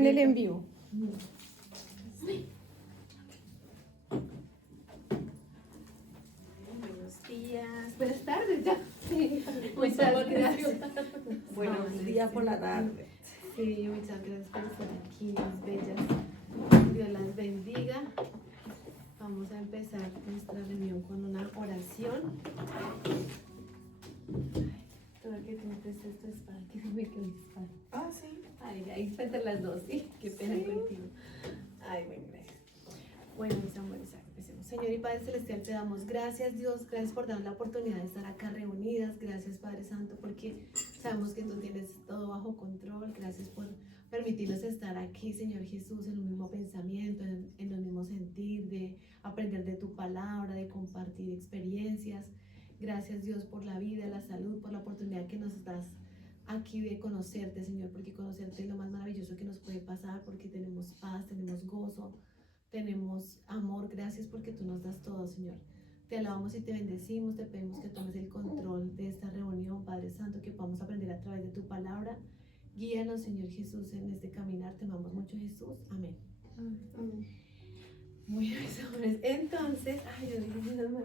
En el en vivo. Buenos días, buenas tardes ya. Muchas gracias. Buenos días por la tarde. Sí, muchas gracias por estar aquí, mis bellas. Dios las bendiga. Vamos a empezar nuestra reunión con una oración. Todo que tú me prestes tu espada, que se me quedó mi espada. Ah, sí. Ay, ahí frente a las dos, sí. Qué pena contigo. Ay, bueno, gracias. Bueno, mis amores, empecemos. Señor y Padre Celestial, te damos gracias, Dios. Gracias por darnos la oportunidad de estar acá reunidas. Gracias, Padre Santo, porque sabemos que tú tienes todo bajo control. Gracias por permitirnos estar aquí, Señor Jesús, en un mismo pensamiento, en un mismo sentir, de aprender de tu palabra, de compartir experiencias. Gracias, Dios, por la vida, la salud, por la oportunidad que nos das aquí de conocerte, Señor, porque conocerte es lo más maravilloso que nos puede pasar, porque tenemos paz, tenemos gozo, tenemos amor. Gracias porque tú nos das todo, Señor. Te alabamos y te bendecimos, te pedimos que tomes el control de esta reunión, Padre Santo, que podamos aprender a través de tu palabra. Guíanos, Señor Jesús, en este caminar. Te amamos mucho, Jesús. Amén. Bueno, mis amores, entonces, ay, yo dije, no,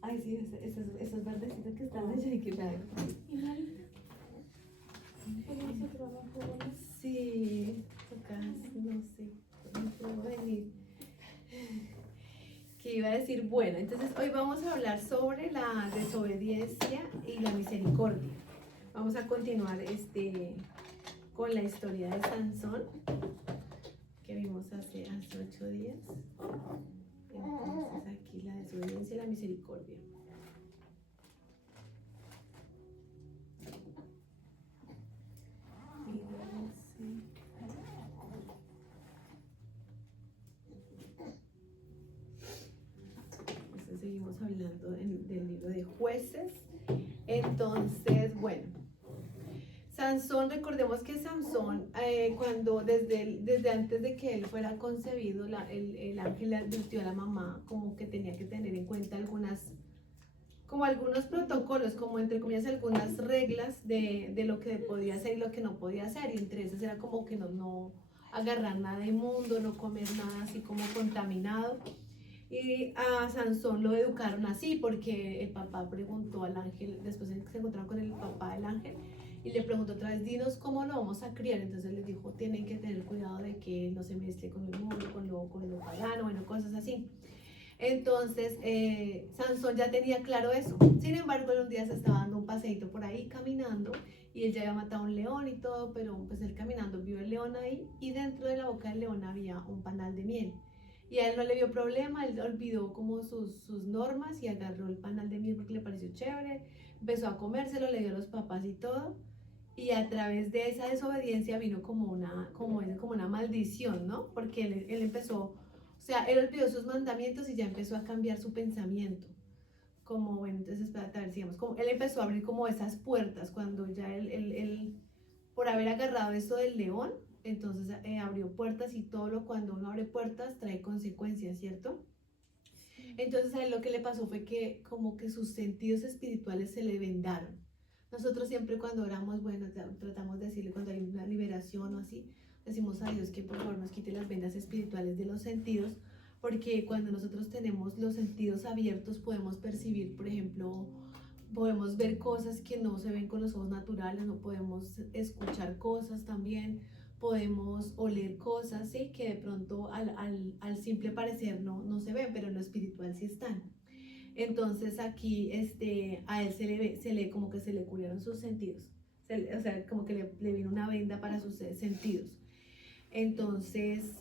ay, sí, esos verdecitos que están allá y que me sí, toca, no sé, no puedo venir. Que iba a decir, bueno, entonces hoy vamos a hablar sobre la desobediencia y la misericordia. Vamos a continuar con la historia de Sansón que vimos hace 8 días. Entonces aquí la desobediencia y la misericordia. Entonces seguimos hablando del libro de Jueces. Entonces, bueno, Sansón, recordemos que Sansón, cuando desde antes de que él fuera concebido, el ángel le advirtió a la mamá como que tenía que tener en cuenta algunos protocolos, como entre comillas algunas reglas de lo que podía hacer y lo que no podía hacer, y entre esas era como que no agarrar nada inmundo, no comer nada así como contaminado. Y a Sansón lo educaron así porque el papá preguntó al ángel, después se encontraron con el papá del ángel y le preguntó otra vez, dinos cómo lo vamos a criar. Entonces les dijo, tienen que tener cuidado de que no se mezcle con el mundo, con lo pagano, bueno, cosas así. Entonces Sansón ya tenía claro eso. Sin embargo, un día se estaba dando un paseíto por ahí caminando y él ya había matado a un león y todo, pero pues él caminando vio el león ahí y dentro de la boca del león había un panal de miel. Y a él no le vio problema, él olvidó como sus normas y agarró el panal de miel porque le pareció chévere, empezó a comérselo, le dio a los papás y todo. Y a través de esa desobediencia vino como una maldición, ¿no? Porque él empezó, o sea, él olvidó sus mandamientos y ya empezó a cambiar su pensamiento. Como, bueno, entonces, espérate, a ver, sigamos. Como, él empezó a abrir como esas puertas cuando ya él por haber agarrado esto del león, entonces abrió puertas y cuando uno abre puertas trae consecuencias, ¿cierto? Entonces a él lo que le pasó fue que como que sus sentidos espirituales se le vendaron. Nosotros siempre cuando oramos, bueno, tratamos de decirle cuando hay una liberación o así, decimos a Dios que por favor nos quite las vendas espirituales de los sentidos, porque cuando nosotros tenemos los sentidos abiertos podemos percibir, por ejemplo, podemos ver cosas que no se ven con los ojos naturales, no podemos escuchar cosas también, podemos oler cosas, ¿sí? Que de pronto al simple parecer no se ven, pero en lo espiritual sí están. Entonces aquí a él como que se le cubrieron sus sentidos, o sea, como que le vino una venda para sus sentidos. Entonces,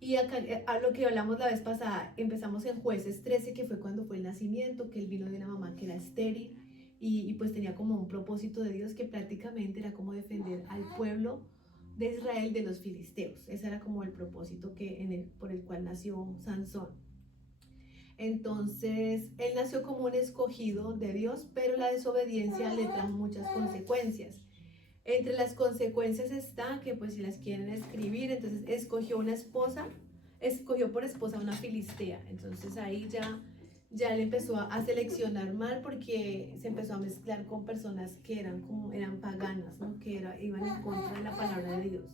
y acá, a lo que hablamos la vez pasada, empezamos en Jueces 13, que fue cuando fue el nacimiento, que él vino de una mamá que era estéril y pues tenía como un propósito de Dios que prácticamente era como defender al pueblo de Israel de los filisteos. Ese era como el propósito por el cual nació Sansón. Entonces, él nació como un escogido de Dios, pero la desobediencia le trajo muchas consecuencias. Entre las consecuencias está que, pues si las quieren escribir, entonces escogió por esposa a una filistea. Entonces ahí ya ya él empezó a seleccionar mal porque se empezó a mezclar con personas que eran paganas, ¿no? Iban en contra de la palabra de Dios.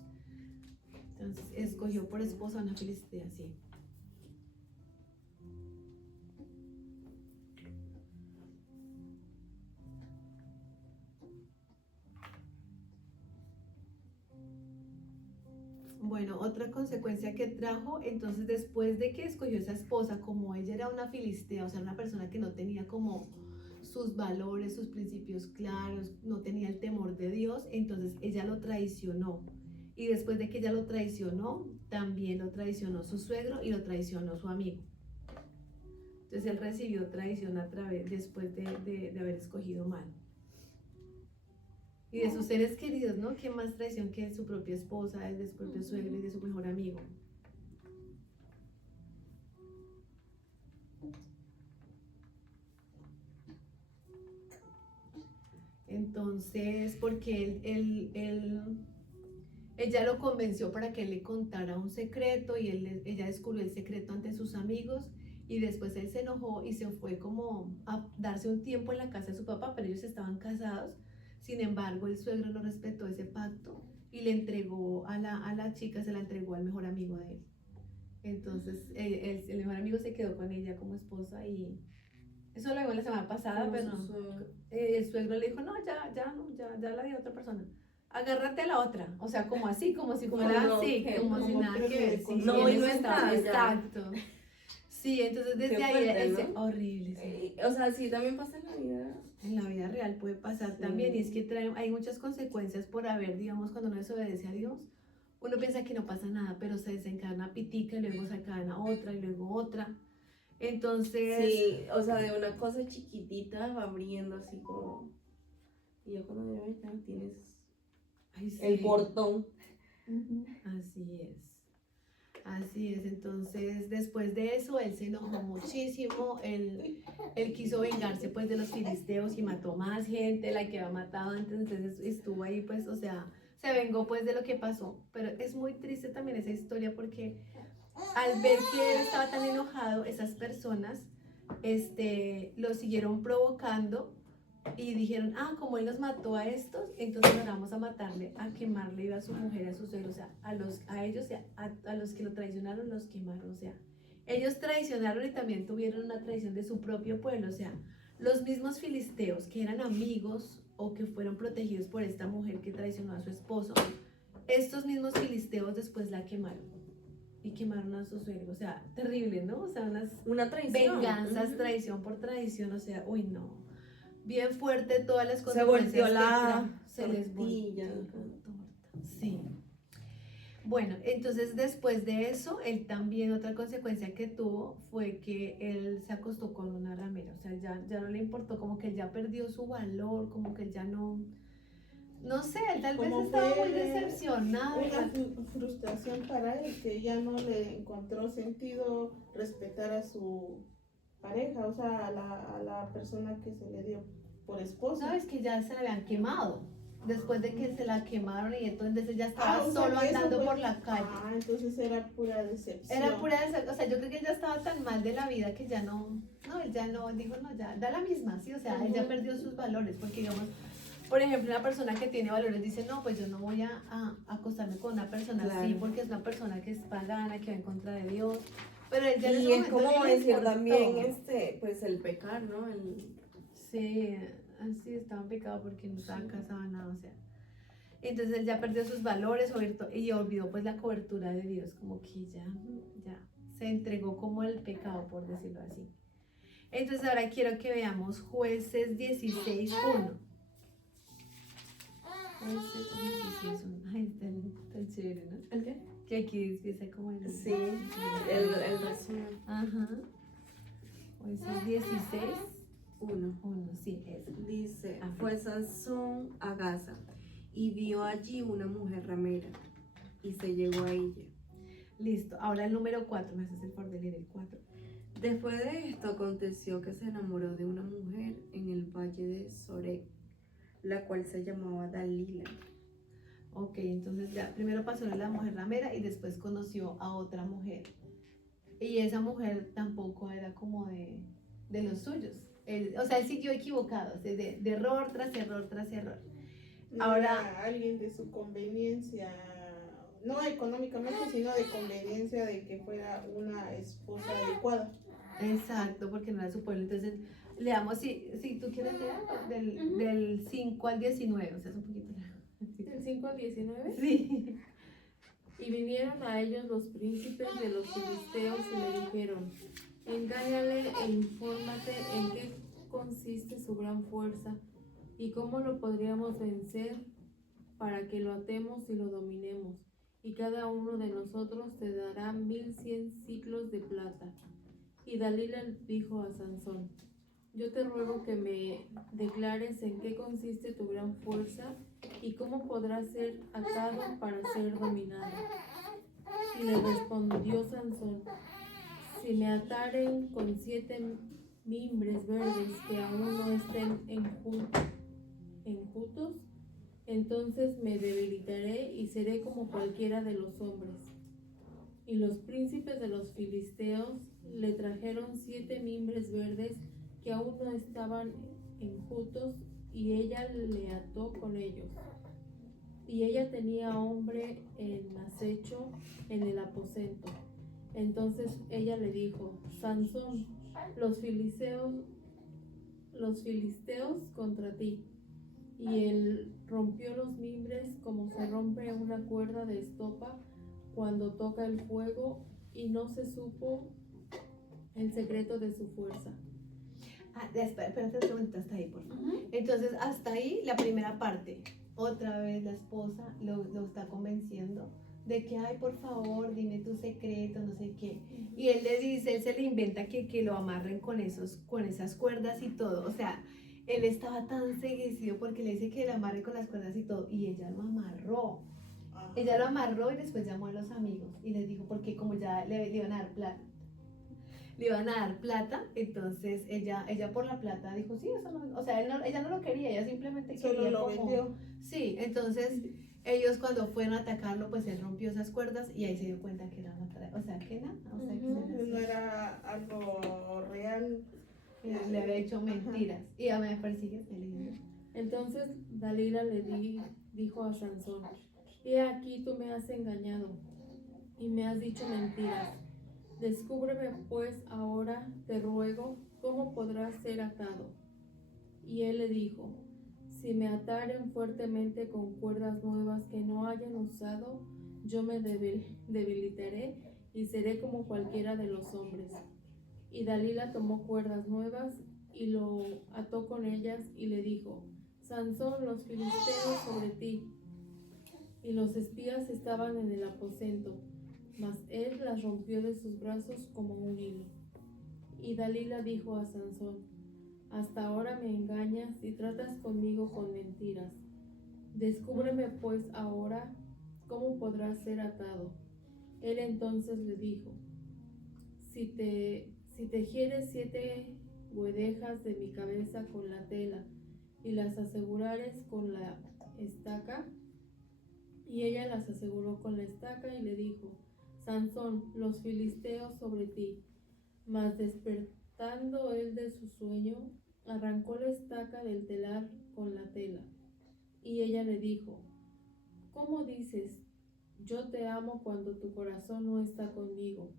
Entonces escogió por esposa a una filistea, sí. Bueno, otra consecuencia que trajo, entonces después de que escogió esa esposa, como ella era una filistea, o sea, una persona que no tenía como sus valores, sus principios claros, no tenía el temor de Dios, entonces ella lo traicionó. Y después de que ella lo traicionó, también lo traicionó su suegro y lo traicionó su amigo. Entonces él recibió traición después de haber escogido mal. Y de sus seres queridos, ¿no? ¿Qué más traición que de su propia esposa, de su propio suegro y de su mejor amigo? Entonces, porque ella lo convenció para que él le contara un secreto y ella descubrió el secreto ante sus amigos y después él se enojó y se fue como a darse un tiempo en la casa de su papá, pero ellos estaban casados. Sin embargo, el suegro no respetó ese pacto y le entregó a la chica, se la entregó al mejor amigo de él. Entonces, el mejor amigo se quedó con ella como esposa y eso lo vimos la semana pasada, pero el suegro le dijo, no, ya la dio a otra persona. Agárrate a la otra, o sea, como así, como si fuera así, como si nada que ver. Sí, no, sí, y no eso está, exacto. Sí, entonces desde Qué ahí fuerte, es ¿no? horrible, sí. O sea, sí, también pasa en la vida. En la vida real puede pasar Sí. también, y es que hay muchas consecuencias por haber, digamos, cuando uno desobedece a Dios, uno piensa que no pasa nada, pero se desencadena pitica y luego se encadena otra y luego otra. Entonces, Sí, o sea, de una cosa chiquitita va abriendo así como. Y ya cuando ya tienes ay, sí. el portón. Así es. Así es, entonces después de eso él se enojó muchísimo, él quiso vengarse pues de los filisteos y mató más gente, la que había matado antes, entonces estuvo ahí pues, o sea, se vengó pues de lo que pasó, pero es muy triste también esa historia porque al ver que él estaba tan enojado, esas personas lo siguieron provocando y dijeron, ah, como él nos mató a estos, entonces ahora vamos a matarle, a quemarle a su mujer, a sus suegros, o sea, a ellos, a los que lo traicionaron, los quemaron, o sea, ellos traicionaron y también tuvieron una traición de su propio pueblo, o sea, los mismos filisteos que eran amigos o que fueron protegidos por esta mujer que traicionó a su esposo, estos mismos filisteos después la quemaron y quemaron a su suegro, o sea, terrible, ¿no? O sea, Una traición. venganzas, traición por traición, o sea, uy, no. Bien fuerte todas las Se consecuencias volteó que la se les tortilla. volteó la torta. Sí. Bueno, entonces después de eso, él también otra consecuencia que tuvo fue que él se acostó con una ramera, o sea, ya no le importó, como que él ya perdió su valor, como que él ya no sé, él tal vez Como estaba muy fue decepcionado. una frustración para él, que ya no le encontró sentido respetar a su pareja, o sea, a la persona que se le dio por esposa. Sabes que ya se la habían quemado. Después de que se la quemaron y entonces ya estaba o sea, solo que eso andando fue- por la calle. Entonces era pura decepción. Era pura o sea, yo creo que él ya estaba tan mal de la vida que ya él ya no, dijo, no, ya, da la misma, sí, o sea, él ya perdió sus valores, porque digamos, por ejemplo, una persona que tiene valores dice, no, pues yo no voy a acostarme con una persona así, Claro. porque es una persona que es pagana, que va en contra de Dios, pero él ya en Y ese es momento como ni le decir importó. también, pues el pecar, ¿no? Sí, así estaba en pecado porque no estaba casado, nada, o sea. Entonces él ya perdió sus valores y olvidó pues la cobertura de Dios, como que ya se entregó como al pecado, por decirlo así. Entonces ahora quiero que veamos Jueces 16:1. Jueces 16:1. Ay, tan chévere, ¿no? ¿El qué? Que aquí empieza como el... Sí, el resumen. Ajá. Jueces 16:1, 1. sí, es. Dice, Ajá. fue Sansón a Gaza y vio allí una mujer ramera y se llegó a ella. Listo, ahora el número 4, me haces el favor de leer el 4. Después de esto aconteció que se enamoró de una mujer en el valle de Sorek, la cual se llamaba Dalila. Ok, entonces ya primero pasó a la mujer ramera y después conoció a otra mujer. Y esa mujer tampoco era como de de los suyos. O sea, él siguió equivocado, de error tras error tras error. No Ahora- era alguien de su conveniencia, no económicamente, sino de conveniencia de que fuera una esposa adecuada. Exacto, porque no era su pueblo. Entonces, le damos, si tú quieres leer, del 5 al 19, o sea, es un poquito largo. Del 5 al 19. Sí. Y vinieron a ellos los príncipes de los filisteos y le dijeron: engáñale e infórmate en qué consiste su gran fuerza y cómo lo podríamos vencer para que lo atemos y lo dominemos. Y cada uno de nosotros te dará 1100 ciclos de plata. Y Dalila dijo a Sansón: yo te ruego que me declares en qué consiste tu gran fuerza y cómo podrás ser atado para ser dominado. Y le respondió Sansón: si me ataren con 7 mimbres verdes que aún no estén enjutos, entonces me debilitaré y seré como cualquiera de los hombres. Y los príncipes de los filisteos le trajeron 7 mimbres verdes que aún no estaban enjutos, y ella le ató con ellos. Y ella tenía hombre en acecho en el aposento. Entonces ella le dijo: Sansón, los filisteos contra ti. Y él rompió los mimbres como se rompe una cuerda de estopa cuando toca el fuego, y no se supo el secreto de su fuerza. Espérate un segundito, hasta ahí, por favor. Entonces, hasta ahí la primera parte. Otra vez la esposa lo está convenciendo de que, ay, por favor, dime tu secreto, no sé qué. Y él le dice, él se le inventa que lo amarren con esas cuerdas y todo. O sea, él estaba tan enceguecido porque le dice que lo amarre con las cuerdas y todo. Y ella lo amarró. Ella lo amarró y después llamó a los amigos y les dijo, porque como ya le iban a dar plata. Le iban a dar plata, entonces ella por la plata dijo, sí, eso no, o sea, ella no lo quería, ella simplemente Solo quería lo como... vendió. Sí, entonces ellos cuando fueron a atacarlo, pues él rompió esas cuerdas y ahí se dio cuenta que era otra, o sea, que nada, o sea, que No era algo real. le había hecho mentiras. Y a mí me persigue, Entonces Dalila le dijo a Sansón: he aquí tú me has engañado y me has dicho mentiras. Descúbreme pues ahora, te ruego, cómo podrás ser atado. Y él le dijo: si me ataren fuertemente con cuerdas nuevas que no hayan usado, yo me debilitaré y seré como cualquiera de los hombres. Y Dalila tomó cuerdas nuevas y lo ató con ellas y le dijo: Sansón, los filisteos sobre ti. Y los espías estaban en el aposento, mas él las rompió de sus brazos como un hilo. Y Dalila dijo a Sansón: hasta ahora me engañas y tratas conmigo con mentiras. Descúbreme pues ahora cómo podrás ser atado. Él entonces le dijo: si tejieres 7 guedejas de mi cabeza con la tela y las asegurares con la estaca. Y ella las aseguró con la estaca y le dijo: Sansón, los filisteos sobre ti. Mas despertando él de su sueño, arrancó la estaca del telar con la tela. Y ella le dijo: ¿cómo dices, yo te amo, cuando tu corazón no está conmigo?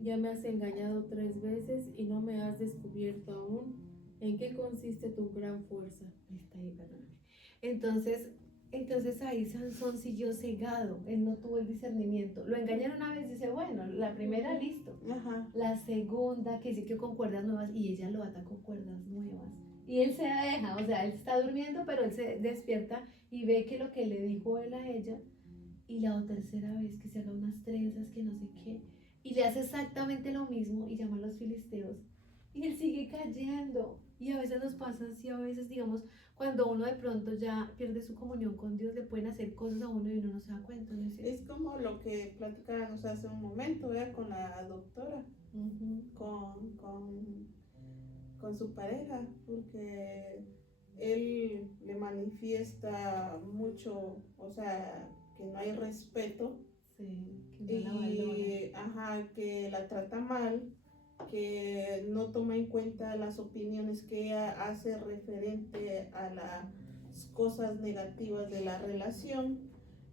Ya me has engañado 3 veces y no me has descubierto aún en qué consiste tu gran fuerza. Está ahí, perdóname. Entonces ahí Sansón siguió cegado, él no tuvo el discernimiento. Lo engañaron una vez, dice, bueno, la primera listo. Ajá. La segunda, que sí que con cuerdas nuevas, y ella lo ata con cuerdas nuevas. Y él se deja, o sea, él está durmiendo, pero él se despierta y ve que lo que le dijo él a ella, y la tercera vez que se haga unas trenzas, que no sé qué, y le hace exactamente lo mismo y llama a los filisteos. Y él sigue cayendo. Y a veces nos pasa así, a veces, digamos, cuando uno de pronto ya pierde su comunión con Dios, le pueden hacer cosas a uno y uno no se da cuenta, ¿no es cierto? Es como lo que platicábamos hace un momento, ¿verdad? Con la doctora, con su pareja, porque él le manifiesta mucho, o sea, que no hay respeto, Sí, que no la valora. y que la trata mal, que no toma en cuenta las opiniones que ella hace referente a las cosas negativas de la relación,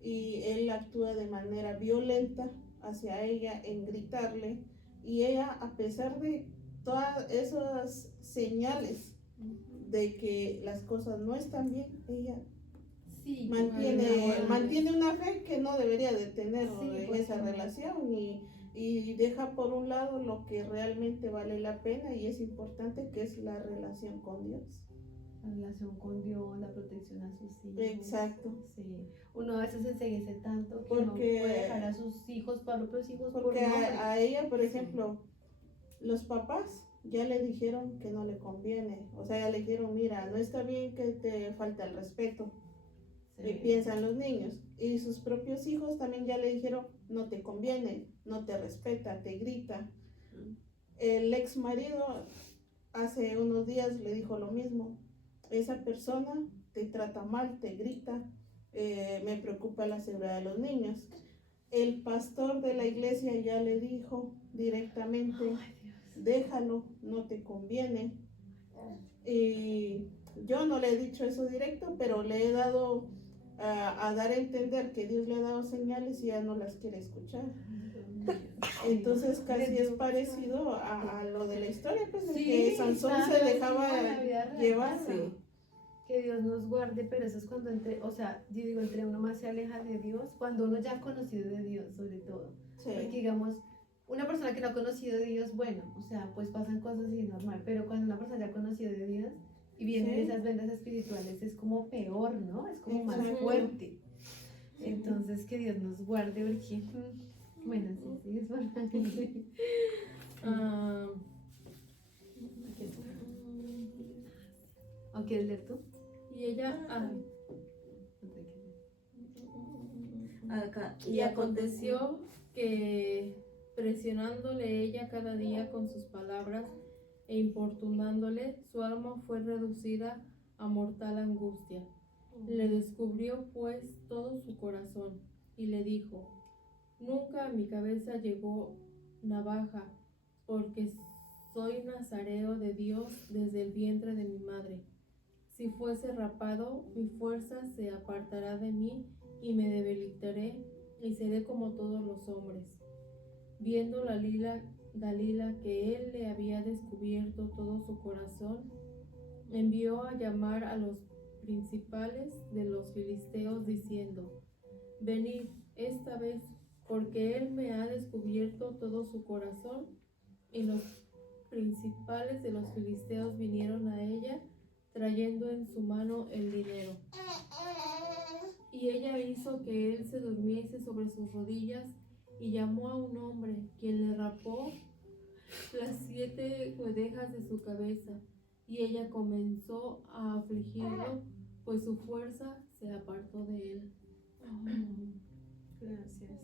y él actúa de manera violenta hacia ella en gritarle, y ella, a pesar de todas esas señales de que las cosas no están bien, ella Sí, mantiene una fe que no debería de tener Sí, en pues, esa sí. relación, y deja por un lado lo que realmente vale la pena y es importante, que es la relación con Dios. La relación con Dios, la protección a sus hijos. Exacto. Sí. Uno a veces se enceguece tanto que no Porque- puede dejar a sus hijos para otros hijos por Porque nombre. a ella, por ejemplo, los papás ya le dijeron que no le conviene, o sea, ya le dijeron, mira, no está bien que te falta el respeto, piensan los niños, y sus propios hijos también ya le dijeron, no te conviene, no te respeta, te grita. El ex marido hace unos días le dijo lo mismo, esa persona te trata mal, te grita, me preocupa la seguridad de los niños. El pastor de la iglesia ya le dijo directamente, déjalo, no te conviene. Y yo no le he dicho eso directo, pero le he dado a dar a entender que Dios le ha dado señales y ya no las quiere escuchar. Entonces casi es parecido a lo de la historia, pues, de que Sansón se dejaba llevar. Sí. Que Dios nos guarde, pero eso es cuando o sea, yo digo, entre uno más se aleja de Dios, cuando uno ya ha conocido de Dios, sobre todo. Sí. Porque digamos, una persona que no ha conocido de Dios, bueno, o sea, pues pasan cosas y normal, pero cuando una persona ya ha conocido de Dios y vienen Sí. esas vendas espirituales, es como peor, ¿no? Es como más Exacto. fuerte. Entonces, que Dios nos guarde, porque, bueno, sí, es verdad. Ah, ¿O quieres leer tú? y ella, Acá. y aconteció que presionándole ella cada día con sus palabras e importunándole, su alma fue reducida a mortal angustia. Le descubrió pues todo su corazón y le dijo, nunca a mi cabeza llegó navaja, porque soy nazareo de Dios desde el vientre de mi madre. Si fuese rapado, mi fuerza se apartará de mí y me debilitaré y seré como todos los hombres. Viendo Dalila que él le había descubierto todo su corazón, envió a llamar a los principales de los filisteos diciendo, venid esta vez, porque él me ha descubierto todo su corazón. Y los principales de los filisteos vinieron a ella, trayendo en su mano el dinero. Y ella hizo que él se durmiese sobre sus rodillas y llamó a un hombre, quien le rapó las 7 guedejas de su cabeza. Y ella comenzó a afligirlo, pues su fuerza se apartó de él. Gracias.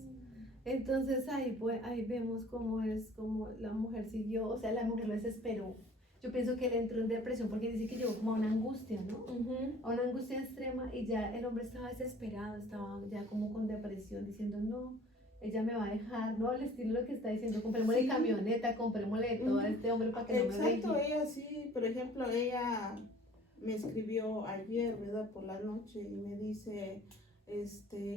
Entonces ahí vemos cómo es, como la mujer siguió, o sea, la mujer lo desesperó. Yo pienso que él entró en depresión porque dice que llegó como a una angustia, ¿no? A una angustia extrema, y ya el hombre estaba desesperado, estaba ya como con depresión, diciendo, no, ella me va a dejar, ¿no? Al estilo de lo que está diciendo, comprémosle camioneta, comprémosle todo a este hombre para que no me Exacto, deje. ella sí, por ejemplo, ella me escribió ayer, ¿verdad? Por la noche, y me dice,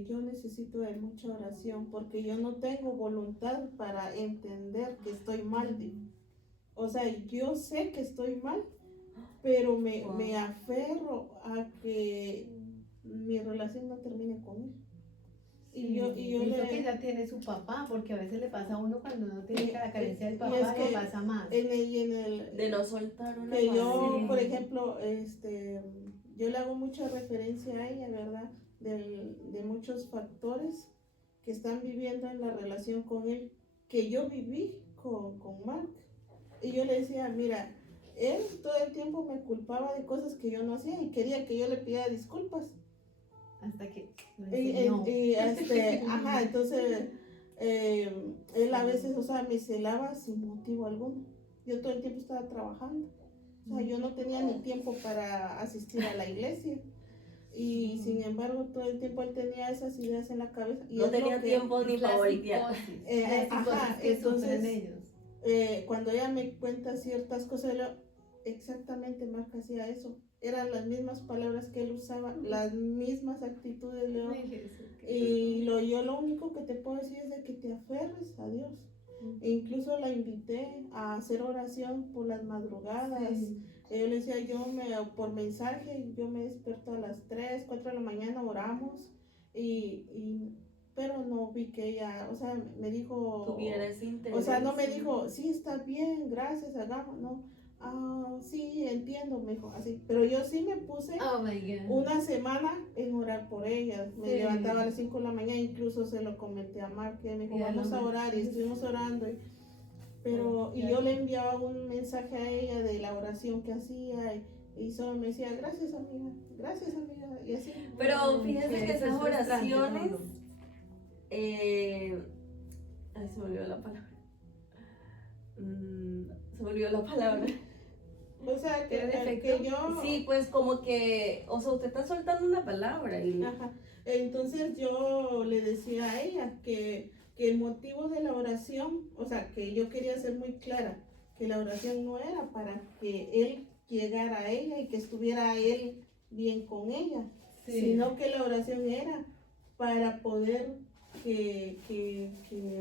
yo necesito de mucha oración porque yo no tengo voluntad para entender que estoy mal. O sea, yo sé que estoy mal, pero me aferro a que mi relación no termine con él. Y yo Eso que ya tiene su papá, porque a veces le pasa a uno cuando uno tiene la carencia del y papá, es que le pasa más. en el De no soltar una que yo, Sí. por ejemplo, yo le hago mucha referencia a ella, ¿verdad? De muchos factores que están viviendo en la relación con él, que yo viví con Mark. Y yo le decía, mira, él todo el tiempo me culpaba de cosas que yo no hacía y quería que yo le pidiera disculpas. Hasta que lo enseñó. Ajá, entonces él a veces, o sea, me celaba sin motivo alguno. Yo todo el tiempo estaba trabajando. O sea, yo no tenía ni tiempo para asistir a la iglesia. Y sin embargo, todo el tiempo él tenía esas ideas en la cabeza. Y No es lo tenía que- tiempo ni para voltear. La psicosis ajá, que entonces, sufren ellos. cuando ella me cuenta ciertas cosas, exactamente Marca hacía eso. Eran las mismas palabras que él usaba, las mismas actitudes, Leo. Ay, Jesús, qué Y yo lo único que te puedo decir es de que te aferres a Dios. E incluso la invité a hacer oración por las madrugadas. Sí. Yo le decía, por mensaje, yo me despierto a las 3, 4 de la mañana, oramos. Pero no vi que ella, o sea, me dijo, Tuviera ese interés. o sea, no me dijo, sí, está bien, gracias, hagamos, no. Sí, entiendo, me dijo así. Pero yo sí me puse Oh my God. una semana en orar por ella. Me Sí. levantaba a las 5 de la mañana, incluso se lo comenté a Mark, que me dijo, Y a la vamos a Mar- orar, y estuvimos orando. Y Ya. yo le enviaba un mensaje a ella de la oración que hacía, y solo me decía, gracias amiga, y así. Pero fíjense Sí, que eso esas es frustrante, oraciones, ¿no? ay, se me olvidó la palabra. Se me olvidó la palabra. O sea, ¿Tiene que defecto? yo... Sí, pues como que, o sea, usted está soltando una palabra y Ajá. Entonces yo le decía a ella que el motivo de la oración, o sea, que yo quería ser muy clara, que la oración no era para que él llegara a ella y que estuviera él bien con ella, Sí. sino que la oración era para poder que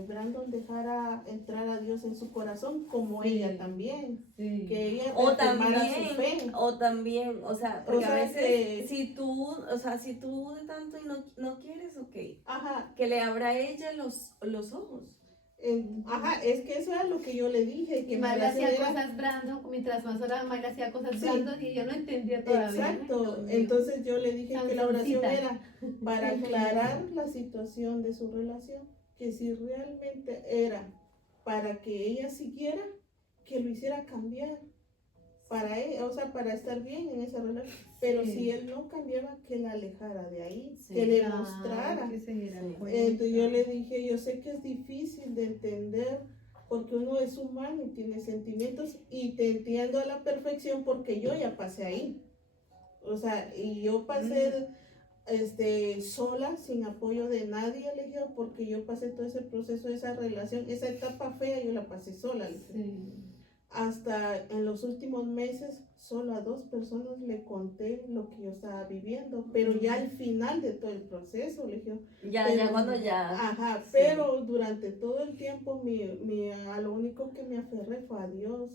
Brandon dejara entrar a Dios en su corazón, como Sí. ella también, Sí. que ella o reafirmara su fe. también, o sea, porque O sea a veces que- si tú de tanto y no quieres, ok, Ajá, que le abra a ella los ojos. Ajá, es que eso era lo que yo le dije, que Y mi Mayra oración hacía era... cosas Brandon, mientras más oraba, Mayra hacía cosas Sí. Brandon y ella no entendía todavía. Exacto, Ay, Dios mío. entonces yo le dije que la oración Sanzoncita. era para aclarar la situación de su relación, que si realmente era para que ella siguiera, que lo hiciera cambiar, para ella, o sea, para estar bien en esa relación, pero Sí. si él no cambiaba, que la alejara de ahí, Sí. que le Claro, mostrara. que se diera Sí. cuenta. Entonces yo le dije, yo sé que es difícil de entender porque uno es humano y tiene sentimientos y te entiendo a la perfección porque yo ya pasé ahí. O sea, y yo pasé sola, sin apoyo de nadie, le dije, porque yo pasé todo ese proceso, esa relación, esa etapa fea, yo la pasé sola. Le dije. Sí. Hasta en los últimos meses, solo a 2 personas le conté lo que yo estaba viviendo, pero ya al final de todo el proceso, le dije, Ya Pero- cuando ya. ajá, Sí. pero durante todo el tiempo a lo único que me aferré fue a Dios,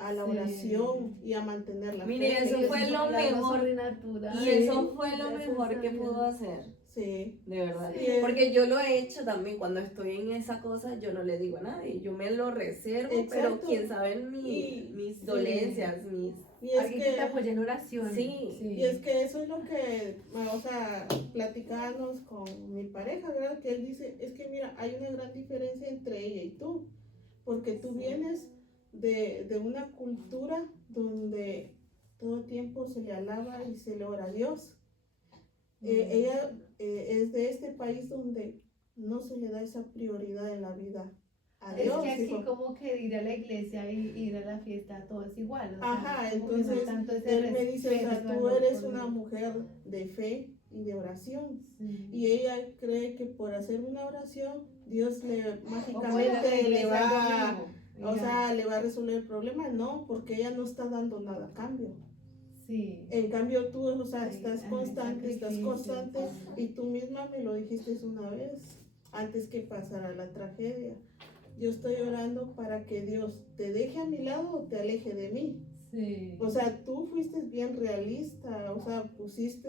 a la Sí. oración y a mantener la Mire, fe. eso Ellos fue son lo algo mejor. sobrenatural. Y Sí. eso fue lo Gracias mejor a que Dios. pudo hacer, Sí, de verdad. Sí. Porque yo lo he hecho también, cuando estoy en esa cosa, yo no le digo a nadie, yo me lo reservo, pero Exacto. quién sabe mis Sí. dolencias, mis... y es Alguien que te apoye en oración. Sí. y es que eso es lo que, o sea, platicábamos con mi pareja, ¿verdad? Que él dice, es que mira, hay una gran diferencia entre ella y tú, porque tú vienes de una cultura donde todo tiempo se le alaba y se le ora a Dios. Ella es de este país donde no se le da esa prioridad en la vida a Es Dios. que aquí hijo. como que ir a la iglesia y ir a la fiesta todo es igual. O sea, Ajá, como que no hay entonces tanto ese él me dice, o sea, respeto, tú valor eres por una Dios. mujer de fe y de oración. Sí. Y ella cree que por hacer una oración, Dios le O puede ir a la mágicamente le iglesia el va, domingo, y o ya. sea, le va a resolver el problema. No, porque ella no está dando nada a cambio. Sí. En cambio tú, o sea, Sí, estás hay constante sacrificio. y tú misma me lo dijiste una vez, antes que pasara la tragedia. Yo estoy orando para que Dios te deje a mi lado o te aleje de mí. Sí. O sea, tú fuiste bien realista, o sea, pusiste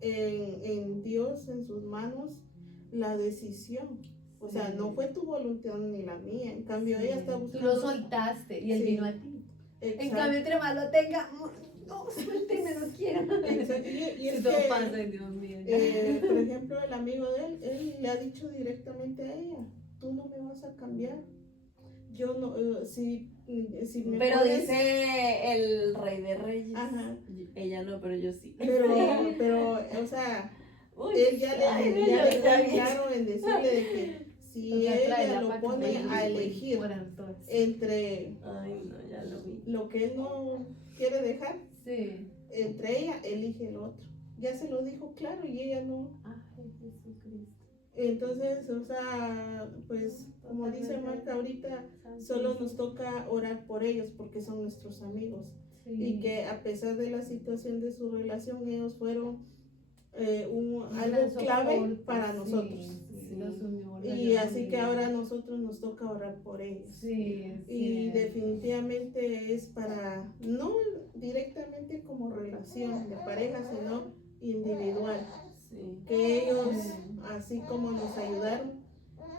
en Dios, en sus manos, la decisión. O sea, Sí. no fue tu voluntad ni la mía. En cambio, Sí. ella está Tú buscando... lo soltaste y él Sí. vino a ti. En Exacto, cambio, entre más lo tenga, no, suélteme, no quiero. exacto. Y es Si todo que, pasa, Dios mío. por ejemplo, el amigo de él le ha dicho directamente a ella, tú no me vas a cambiar. Yo no, si me Pero pones- dice el rey de reyes, Ajá. ella no, pero yo sí. pero, o sea, Uy, él ya ay, le ya dejó está en claro en decirle de que si Toca ella traerla lo para pone que a elegir fueran todas. entre Ay, no, ya lo vi. lo que él no quiere dejar, Sí. entre ella elige el otro. Ya se lo dijo claro y ella no. Ay, Jesucristo. Entonces, o sea, pues como dice Marta ahorita, solo nos toca orar por ellos porque son nuestros amigos. Y que a pesar de la situación de su relación, ellos fueron algo clave para nosotros. Y así que ahora a nosotros nos toca orar por ellos. Y definitivamente es para, no directamente como relación de pareja, sino individual. Que ellos, así como nos ayudaron,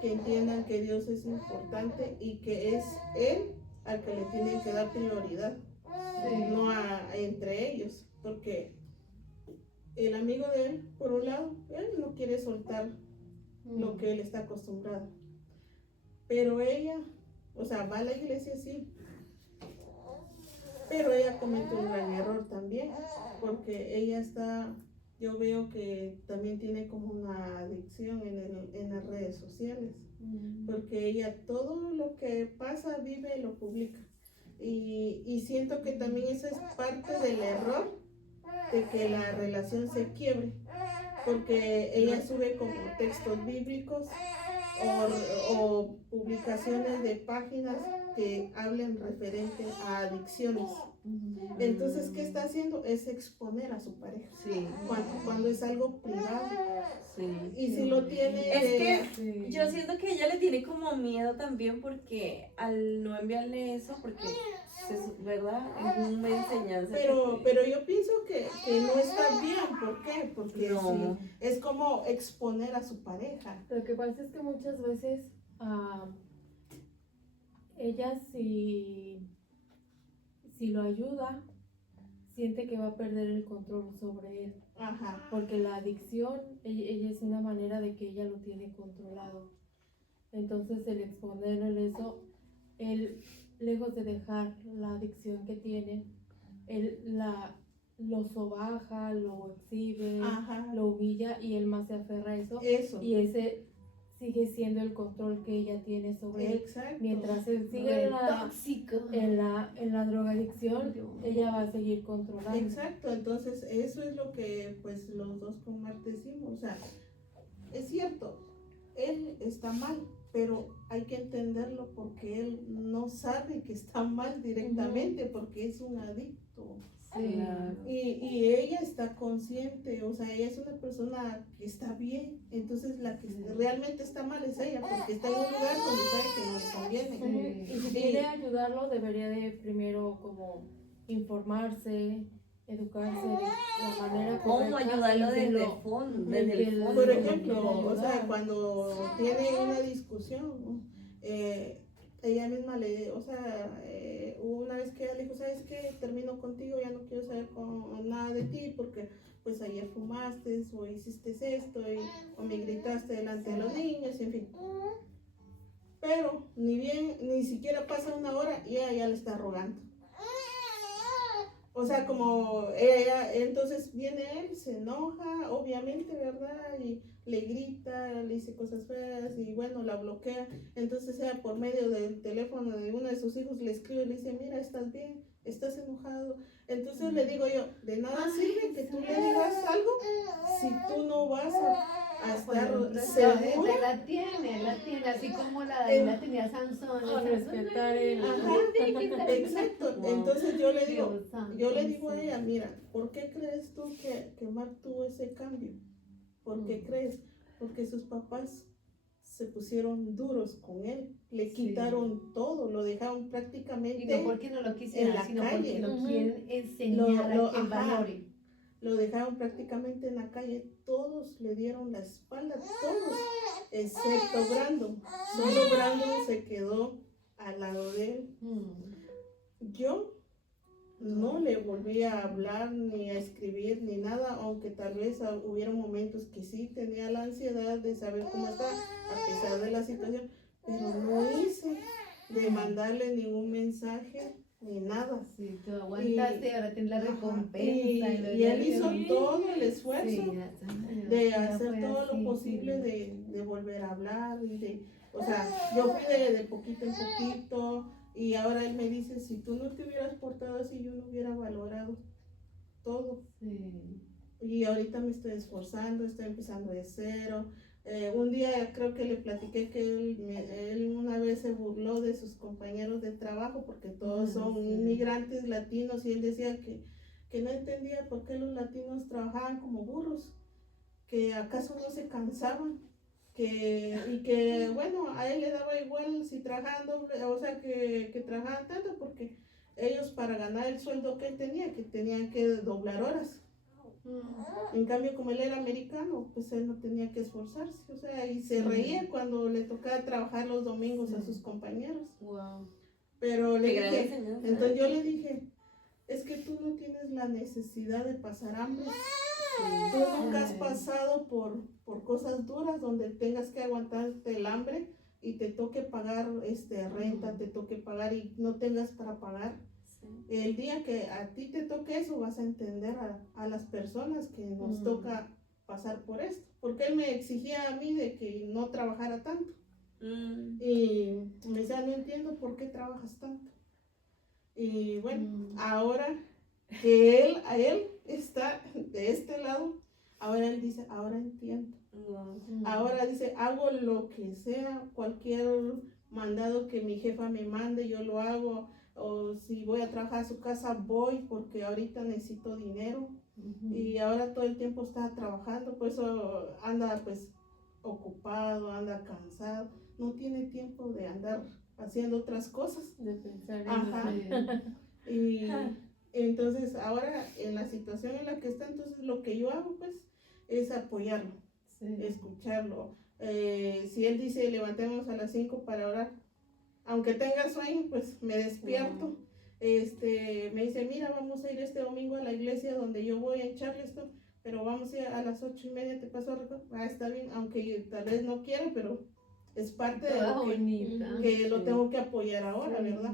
que entiendan que Dios es importante y que es Él al que le tienen que dar prioridad, no entre ellos, porque el amigo de él, por un lado, él no quiere soltar lo que él está acostumbrado, pero ella, o sea, va a la iglesia sí, pero ella comete un gran error también, porque ella está, yo veo que también tiene como una adicción en las redes sociales, porque ella todo lo que pasa, vive, lo publica. Y siento que también eso es parte del error de que la relación se quiebre, porque ella sube como textos bíblicos o publicaciones de páginas que hablen referente a adicciones. Entonces, ¿qué está haciendo? Es exponer a su pareja. Cuando es algo privado. Y si lo tiene... Es que yo siento que ella le tiene como miedo también porque al no enviarle eso, porque ¿verdad? Es una enseñanza. Pero yo pienso que no está bien. ¿Por qué? Porque No. sí, es como exponer a su pareja. Lo que pasa es que muchas veces ella si lo ayuda, siente que va a perder el control sobre él. Ajá. Porque la adicción, ella es una manera de que ella lo tiene controlado. Entonces el exponerle eso, él, lejos de dejar la adicción que tiene, él lo sobaja, lo exhibe, Ajá. lo humilla y él más se aferra a eso. Eso. Y ese sigue siendo el control que ella tiene sobre él. Exacto. Mientras él sigue en la drogadicción, ella va a seguir controlando. Exacto, entonces eso es lo que pues los dos con Marta decimos, o sea, es cierto, él está mal, pero hay que entenderlo porque él no sabe que está mal directamente porque es un adicto. Y ella está consciente, o sea, ella es una persona que está bien, entonces la que realmente está mal es ella, porque está en un lugar donde sabe que no le conviene. Y si quiere ayudarlo, debería de primero como informarse, educarse de la manera ¿Cómo correcta. ayudarlo desde el lo- fondo? de Desde que el lo- fondo. Por lo ejemplo, quiere o sea, ayudar. cuando tiene una discusión, ¿no? Ella misma hubo una vez que ella le dijo, ¿sabes qué? Termino contigo, ya no quiero saber con nada de ti porque pues ayer fumaste o hiciste esto o me gritaste delante de los niños, y en fin. Pero ni siquiera pasa una hora y ella ya le está rogando. O sea, como ella, entonces viene él, se enoja, obviamente, ¿verdad? Y le grita, le dice cosas feas y bueno, la bloquea. Entonces ella por medio del teléfono de uno de sus hijos le escribe y le dice, mira, ¿estás bien? ¿Estás enojado? Entonces le digo yo, de nada sirve que tú le digas algo si tú no vas a estar seguro. La tiene, así como la tenía Sansón. A respetar el... Ajá, exacto. Wow. Entonces yo le digo Dios a ella, mira, ¿por qué crees tú que Mark tuvo ese cambio? ¿Por qué crees? Porque sus papás se pusieron duros con él, le quitaron todo, lo dejaron prácticamente. Y no porque no lo en quisieran, la sino calle. porque lo Ujú. quieren enseñar a que ajá. valore. Lo dejaron prácticamente en la calle, todos le dieron la espalda, todos, excepto Brandon. Solo Brandon se quedó al lado de él. Yo no le volví a hablar, ni a escribir, ni nada, aunque tal vez hubiera momentos que sí tenía la ansiedad de saber cómo está, a pesar de la situación, pero no hice de mandarle ningún mensaje, ni nada. Sí, tú aguantaste y ahora tienes la recompensa. Y él hizo todo el esfuerzo Sí, de ya hacer fue todo así, lo posible de volver a hablar o sea, yo fui de poquito en poquito y ahora él me dice, si tú no te hubieras portado así, yo no hubiera valorado todo. Sí. Y ahorita me estoy esforzando, estoy empezando de cero, Un día creo que le platiqué que él una vez se burló de sus compañeros de trabajo porque todos son inmigrantes latinos y él decía que no entendía por qué los latinos trabajaban como burros, que acaso no se cansaban, y que bueno, a él le daba igual si trabajaban doble, o sea, que trabajaban tanto porque ellos para ganar el sueldo que él tenía, que tenían que doblar horas. En cambio, como él era americano, pues él no tenía que esforzarse, o sea, y se reía cuando le tocaba trabajar los domingos a sus compañeros. Wow. Pero le Qué gran dije, enseñanza. entonces yo le dije, es que tú no tienes la necesidad de pasar hambre. Tú nunca has pasado por cosas duras donde tengas que aguantarte el hambre y te toque pagar renta, te toque pagar y no tengas para pagar. El día que a ti te toque eso, vas a entender a las personas que nos toca pasar por esto. Porque él me exigía a mí de que no trabajara tanto. Y me decía, no entiendo por qué trabajas tanto. Y bueno, ahora que a él está de este lado, ahora él dice, ahora entiendo. Ahora dice, hago lo que sea, cualquier mandado que mi jefa me mande, yo lo hago. O si voy a trabajar a su casa, voy porque ahorita necesito dinero. Y ahora todo el tiempo está trabajando, por eso anda pues ocupado, anda cansado, no tiene tiempo de andar haciendo otras cosas. De pensar en Ajá. eso. Y entonces ahora en la situación en la que está, entonces lo que yo hago pues es apoyarlo, escucharlo. Si él dice levantemos a las 5 para orar, aunque tenga sueño, pues me despierto. Me dice, mira, vamos a ir este domingo a la iglesia donde yo voy en Charleston, pero vamos a ir a las 8:30, te paso a recoger. Está bien, aunque tal vez no quiera, pero es parte de lo que lo tengo que apoyar ahora, ¿verdad?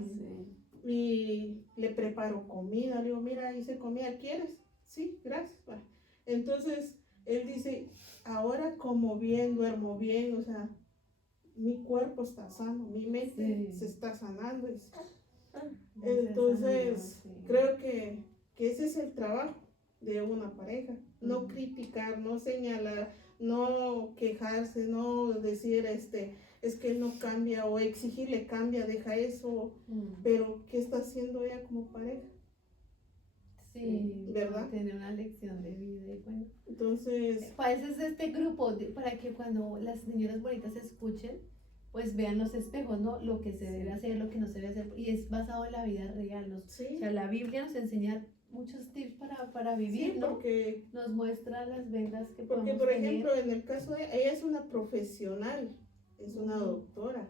Y le preparo comida, le digo, mira, hice comida, ¿quieres? Sí, gracias. Va. Entonces, él dice, ahora como bien, duermo bien, o sea, mi cuerpo está sano, mi mente se está sanando. Entonces, creo que ese es el trabajo de una pareja, no criticar, no señalar, no quejarse, no decir, es que él no cambia o exigirle cambia, deja eso, pero ¿qué está haciendo ella como pareja? ¿Verdad? Tener una lección de vida y bueno. Entonces, para eso es este grupo, para que cuando las señoras bonitas escuchen, pues vean los espejos, ¿no? Lo que se debe hacer, lo que no se debe hacer, y es basado en la vida real. O sea, la Biblia nos enseña muchos tips para vivir, sí, ¿no? Porque nos muestra las vendas que porque podemos por tener. ejemplo, en el caso de ella es una profesional, es una doctora.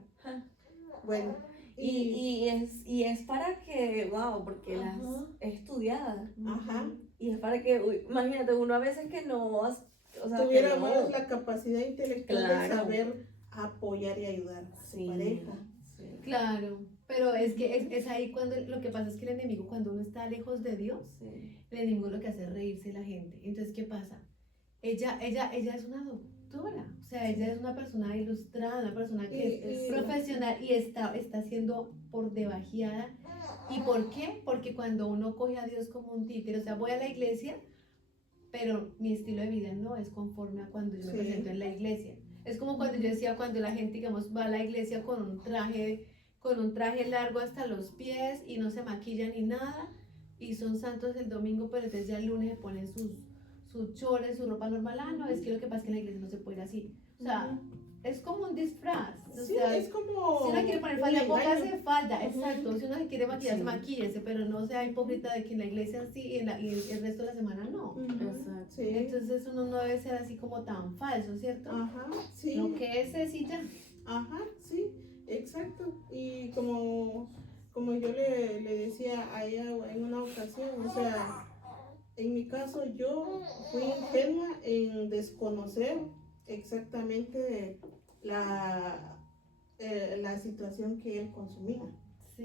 Bueno, y es para que, wow, porque las es estudiada. Ajá. Y es para que, uy, imagínate, uno a veces que no, o sea, tuviéramos que no. la capacidad intelectual de Claro. saber apoyar y ayudar a su pareja. Claro, pero es que es ahí cuando lo que pasa es que el enemigo, cuando uno está lejos de Dios, el enemigo lo que hace es reírse de la gente. Entonces, ¿qué pasa? Ella es una doctora, o sea, ella es una persona ilustrada, una persona que es profesional y está siendo por debajeada. ¿Y por qué? Porque cuando uno coge a Dios como un títere, o sea, voy a la iglesia, pero mi estilo de vida no es conforme a cuando yo me presento en la iglesia. Es como cuando yo decía, cuando la gente, digamos, va a la iglesia con un traje largo hasta los pies y no se maquilla ni nada, y son santos el domingo, pero entonces ya el lunes se ponen sus chores, su ropa normal. No, es que lo que pasa es que en la iglesia no se puede ir así. O sea, es como un disfraz. O sea, es como. si uno quiere poner falda, póngase falda, exacto. Si uno se quiere maquillarse, maquíllese, pero no sea hipócrita de que en la iglesia sí y y el resto de la semana no. Exacto. Sí. Entonces uno no debe ser así como tan falso, ¿cierto? Ajá, sí. Lo que es y ya. Ajá, sí, exacto. Y como yo le decía a ella en una ocasión, o sea, en mi caso yo fui ingenua en desconocer exactamente la situación que él consumía.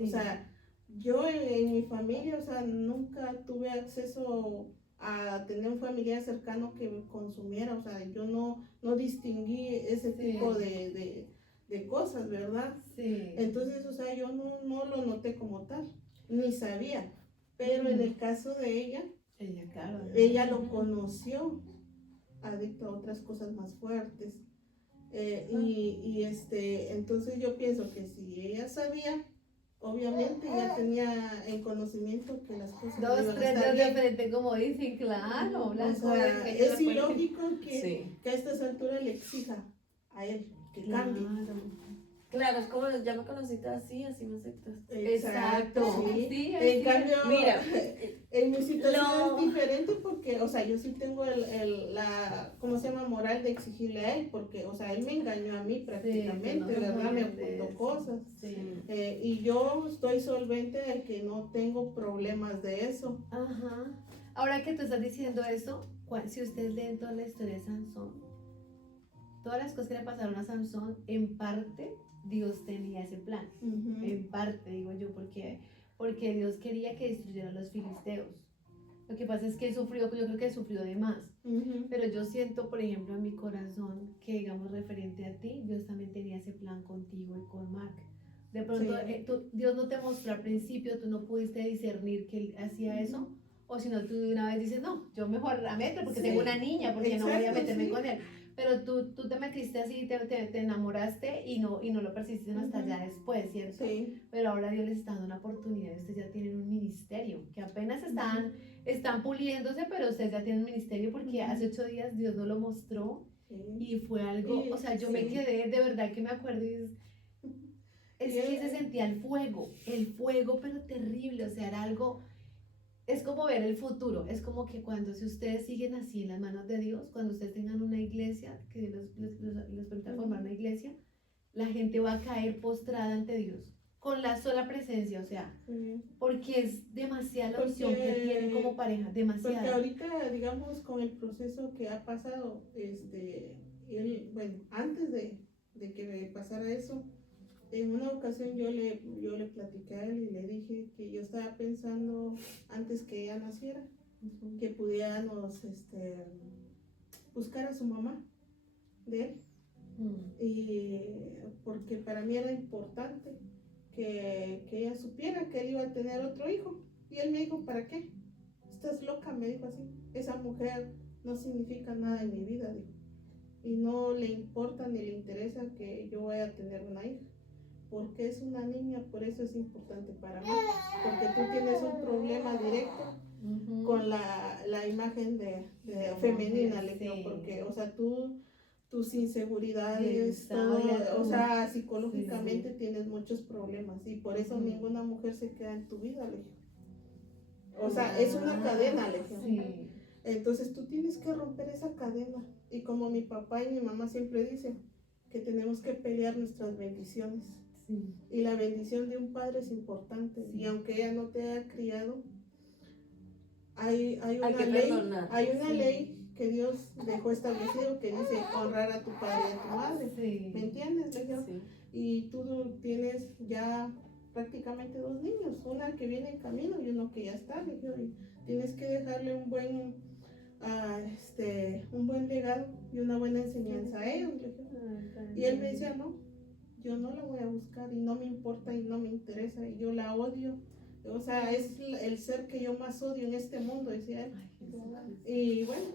O sea, yo en mi familia, o sea, nunca tuve acceso a tener un familiar cercano que consumiera, o sea, yo no distinguí ese tipo de cosas, ¿verdad? Entonces, o sea, yo no lo noté como tal, ni sabía, pero en el caso de ella, ella lo conoció adicto a otras cosas más fuertes. Entonces yo pienso que si ella sabía, obviamente ya tenía en conocimiento que las cosas no Dos, iban a tres estar dedos de bien. frente, como dicen, claro, O blanco, sea, verde, es yo la puedo- ilógico Sí. que a estas alturas le exija a él que cambie. Claro. Claro, es como ya me conociste así, así me aceptas. Exacto. Sí. Sí, En así cambio, Mira, en mi situación lo- es diferente porque, o sea, yo sí tengo la, ¿cómo se llama? Moral de exigirle a él, porque, o sea, él me engañó a mí prácticamente, no se ¿verdad? Me podía de ocultó eso. cosas. Sí. Y yo estoy solvente de que no tengo problemas de eso. Ajá. Ahora que tú estás diciendo eso, si ustedes leen toda la historia de Sansón, todas las cosas que le pasaron a Sansón, en parte Dios tenía ese plan. Ujú. En parte, digo yo, porque Dios quería que destruyeran a los filisteos. Lo que pasa es que él sufrió, yo creo que sufrió de más. Ujú. Pero yo siento, por ejemplo, en mi corazón que, digamos, referente a ti, Dios también tenía ese plan contigo y con Mark. De pronto, Sí. Dios no te mostró al principio, tú no pudiste discernir que él hacía eso, o si no, tú de una vez dices, no, yo mejor la meto porque Sí. tengo una niña, porque no voy a Exacto, meterme sí. con él. Pero tú te metiste así, te enamoraste y no lo persististe hasta Ujú. ya después, ¿cierto? Sí. Pero ahora Dios les está dando una oportunidad, ustedes ya tienen un ministerio, que apenas están puliéndose, pero ustedes ya tienen un ministerio porque Ujú. hace 8 días Dios nos lo mostró Sí. y fue algo, Y- o sea, yo sí. me quedé, de verdad que me acuerdo y es Y que se sentía el fuego, pero terrible, o sea, era algo, es como ver el futuro, es como que cuando si ustedes siguen así en las manos de Dios, cuando ustedes tengan una iglesia, que Dios les permita formar una iglesia, la gente va a caer postrada ante Dios, con la sola presencia, o sea, Sí. porque es demasiada la unción que Porque- tienen como pareja, Porque demasiada. ahorita, digamos, con el proceso que ha pasado, él, bueno, antes de que me pasara eso, en una ocasión yo le platiqué a él y le dije que yo estaba pensando antes que ella naciera, que pudiéramos buscar a su mamá de él. Y porque para mí era importante que ella supiera que él iba a tener otro hijo. Y él me dijo, ¿para qué? Estás loca, me dijo así. Esa mujer no significa nada en mi vida, dijo. Y no le importa ni le interesa que yo vaya a tener una hija. Porque es una niña, por eso es importante para mí. Porque tú tienes un problema directo con la imagen de femenina, le digo, Sí. porque, o sea, tus inseguridades, Bien, todo, sabia o tú. sea, psicológicamente Sí, tienes muchos problemas y por eso Ujú. ninguna mujer se queda en tu vida, le digo. O sea, es una cadena, le digo. Sí. Entonces tú tienes que romper esa cadena. Y como mi papá y mi mamá siempre dicen, que tenemos que pelear nuestras bendiciones. Sí. Y la bendición de un padre es importante. Sí. Y aunque ella no te haya criado, hay una Hay que ley, perdonar. hay una Sí. ley que Dios dejó establecido que dice honrar a tu padre y a tu madre. ¿Me Sí. entiendes, Legio? Sí. Y tú tienes ya prácticamente 2 niños, una que viene en camino y uno que ya está, Legio, y tienes que dejarle un buen legado y una buena enseñanza a ellos, Legio. Y él me decía, no, yo no la voy a buscar y no me importa y no me interesa y yo la odio. O sea, es el ser que yo más odio en este mundo, decía él. Ay, Jesús. Y bueno,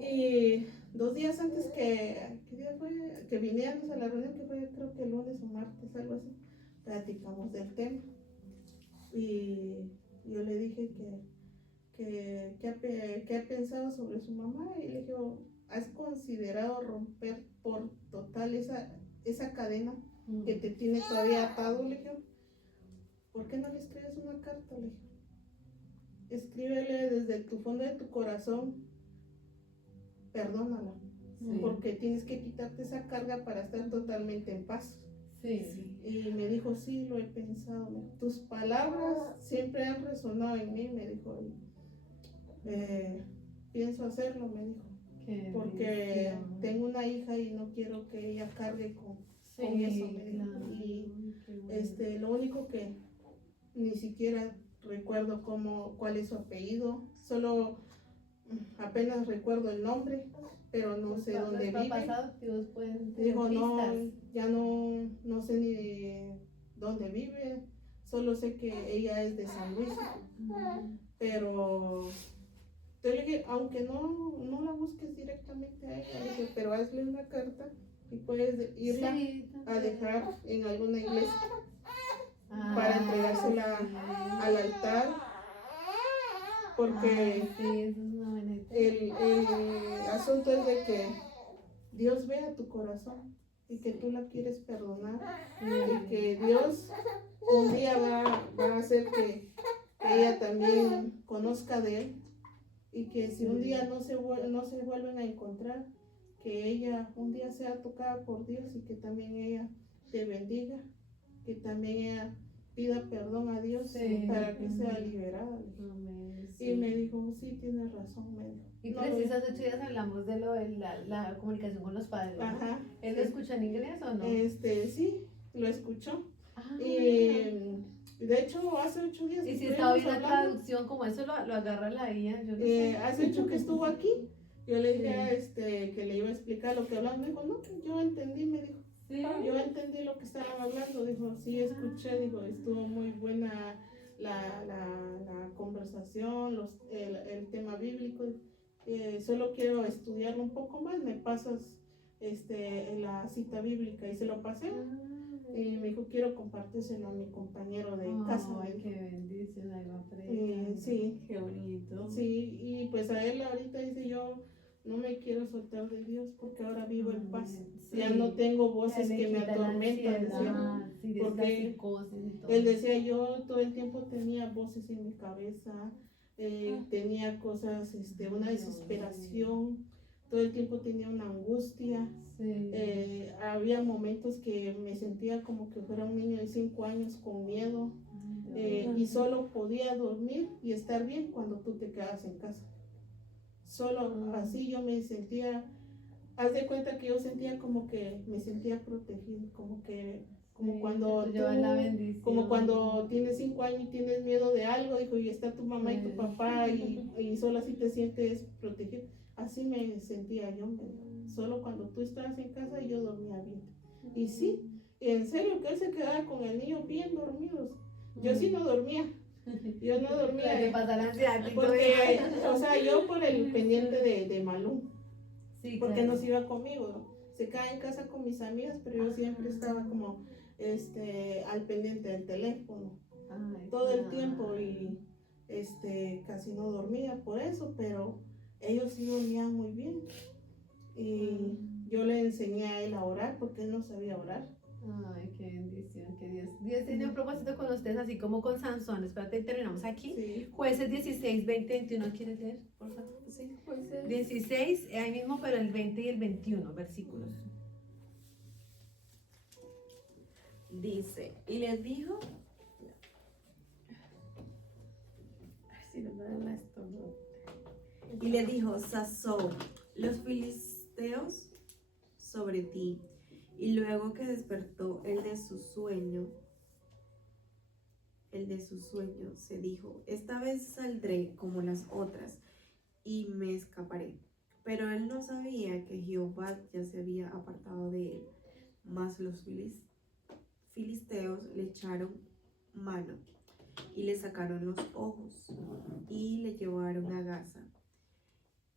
y 2 días antes ¿qué día fue? Que vinieras a la reunión, que fue creo que lunes o martes, algo así, platicamos del tema. Y yo le dije que ha pensado sobre su mamá y le dije, ¿has considerado romper por total esa cadena que te tiene todavía atado? Le dije, ¿por qué no le escribes una carta? Le dije, escríbele desde tu fondo de tu corazón, perdónala, Sí. porque tienes que quitarte esa carga para estar totalmente en paz. Sí. Y me dijo, sí, lo he pensado. Tus palabras siempre han resonado en mí, me dijo. Pienso hacerlo, me dijo, Qué porque bendición. tengo una hija y no quiero que ella cargue con Sí, eso, me dijo. claro. Y Qué bueno. lo único que ni siquiera recuerdo cuál es su apellido, solo apenas recuerdo el nombre, pero no sé dónde Los papás vive. adoptivos pueden tener Digo, no, pistas. ya no sé ni dónde vive, solo sé que ella es de San Luis, pero Entonces le dije, aunque no la busques directamente a ella, le dije, pero hazle una carta y puedes irla Sí, a también. dejar en alguna iglesia Ah, para entregársela sí. al altar, porque Ah, sí, eso es una buena idea. el asunto es de que Dios vea tu corazón y que tú la quieres perdonar y que Dios un día va a hacer que ella también conozca de Él y que si un día no se vuelven a encontrar, que ella un día sea tocada por Dios y que también ella te bendiga, que también ella pida perdón a Dios Sí, para que sea amén. liberada. Amén, Y me sí. dijo, sí, tienes razón, me dijo. Y No, preciso, hace 8 días hablamos de lo de la comunicación con los padres, ¿no? ajá. ¿Él lo escucha en inglés o no? Sí, lo escuchó. Ah, Y de hecho, hace 8 días y que si estaba bien estuvimos la hablando, traducción, como eso lo agarra la IA, yo no sé. hace 8 que estuvo aquí, yo le dije Sí. que le iba a explicar lo que hablaban. Me dijo, no, yo entendí, me dijo. Sí. Yo entendí lo que estaban hablando, dijo, sí, escuché, dijo, estuvo muy buena la conversación, el tema bíblico. Solo quiero estudiarlo un poco más, me pasas la cita bíblica y se lo pasé. Y me dijo, quiero compartírselo a mi compañero de casa. Me Ay, dijo. qué bendición, ahí va predicando. Sí, Qué bonito. sí, y pues a él ahorita dice yo no me quiero soltar de Dios porque ahora vivo en paz. Sí. Ya no tengo Ya voces le que me quita la atormentan, decía. ansiedad, sí, de la Porque psicosis y todo. Él decía, yo todo el tiempo tenía voces en mi cabeza, tenía cosas, una desesperación, todo el tiempo tenía una angustia. Sí. Había momentos que me sentía como que fuera un niño de 5 años con miedo, y solo podía dormir y estar bien cuando tú te quedas en casa. Solo así yo me sentía, haz de cuenta que yo sentía como que me sentía protegida, como Sí, cuando que tú llevas la bendición. como cuando tienes 5 años y tienes miedo de algo, dijo, y está tu mamá y tu Sí. papá y solo así te sientes protegido. Así me sentía yo, solo cuando tú estabas en casa y yo dormía bien. Y sí, en serio que él se quedaba con el niño bien dormidos. Yo sí no dormía. Yo no dormía. Te pasa la ansiedad y todo Porque, eso. o sea, yo por el pendiente de Malú, Sí, porque claro. no se iba conmigo, ¿no? Se quedaba en casa con mis amigas, pero yo siempre estaba como al pendiente del teléfono Ay, todo el claro. tiempo y casi no dormía por eso, pero ellos sí dormían muy bien. Y yo le enseñé a él a orar porque él no sabía orar. Ay, qué bendición, que Dios tiene un propósito con ustedes, así como con Sansón. Espérate, terminamos aquí. Sí. Jueces 16, 20, 21, ¿quieres leer, por favor? Sí, jueces. 16, ahí mismo, pero el 20 y el 21 versículos. Dice, y les dijo, ay, si no me da la estómago. Y le dijo, Sazón, los filisteos sobre ti. Y luego que despertó el de su sueño, se dijo, esta vez saldré como las otras y me escaparé. Pero él no sabía que Jehová ya se había apartado de él. Mas los filisteos le echaron mano y le sacaron los ojos y le llevaron a Gaza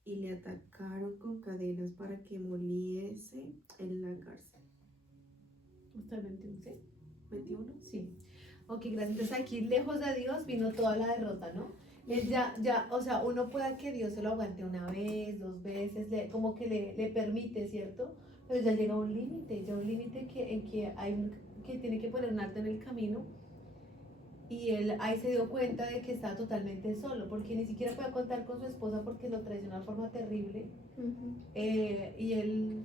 y le atacaron con cadenas para que muriese en la cárcel. ¿Hasta el 21, sí? 21. Sí. Ok, gracias. Entonces aquí, lejos de Dios, vino toda la derrota, ¿no? Él o sea, uno pueda que Dios se lo aguante una vez, 2 veces, como que le permite, ¿cierto? Pero ya llega un límite, en que tiene que poner un alto en el camino. Y él ahí se dio cuenta de que estaba totalmente solo, porque ni siquiera puede contar con su esposa porque lo traicionó de forma terrible. Y él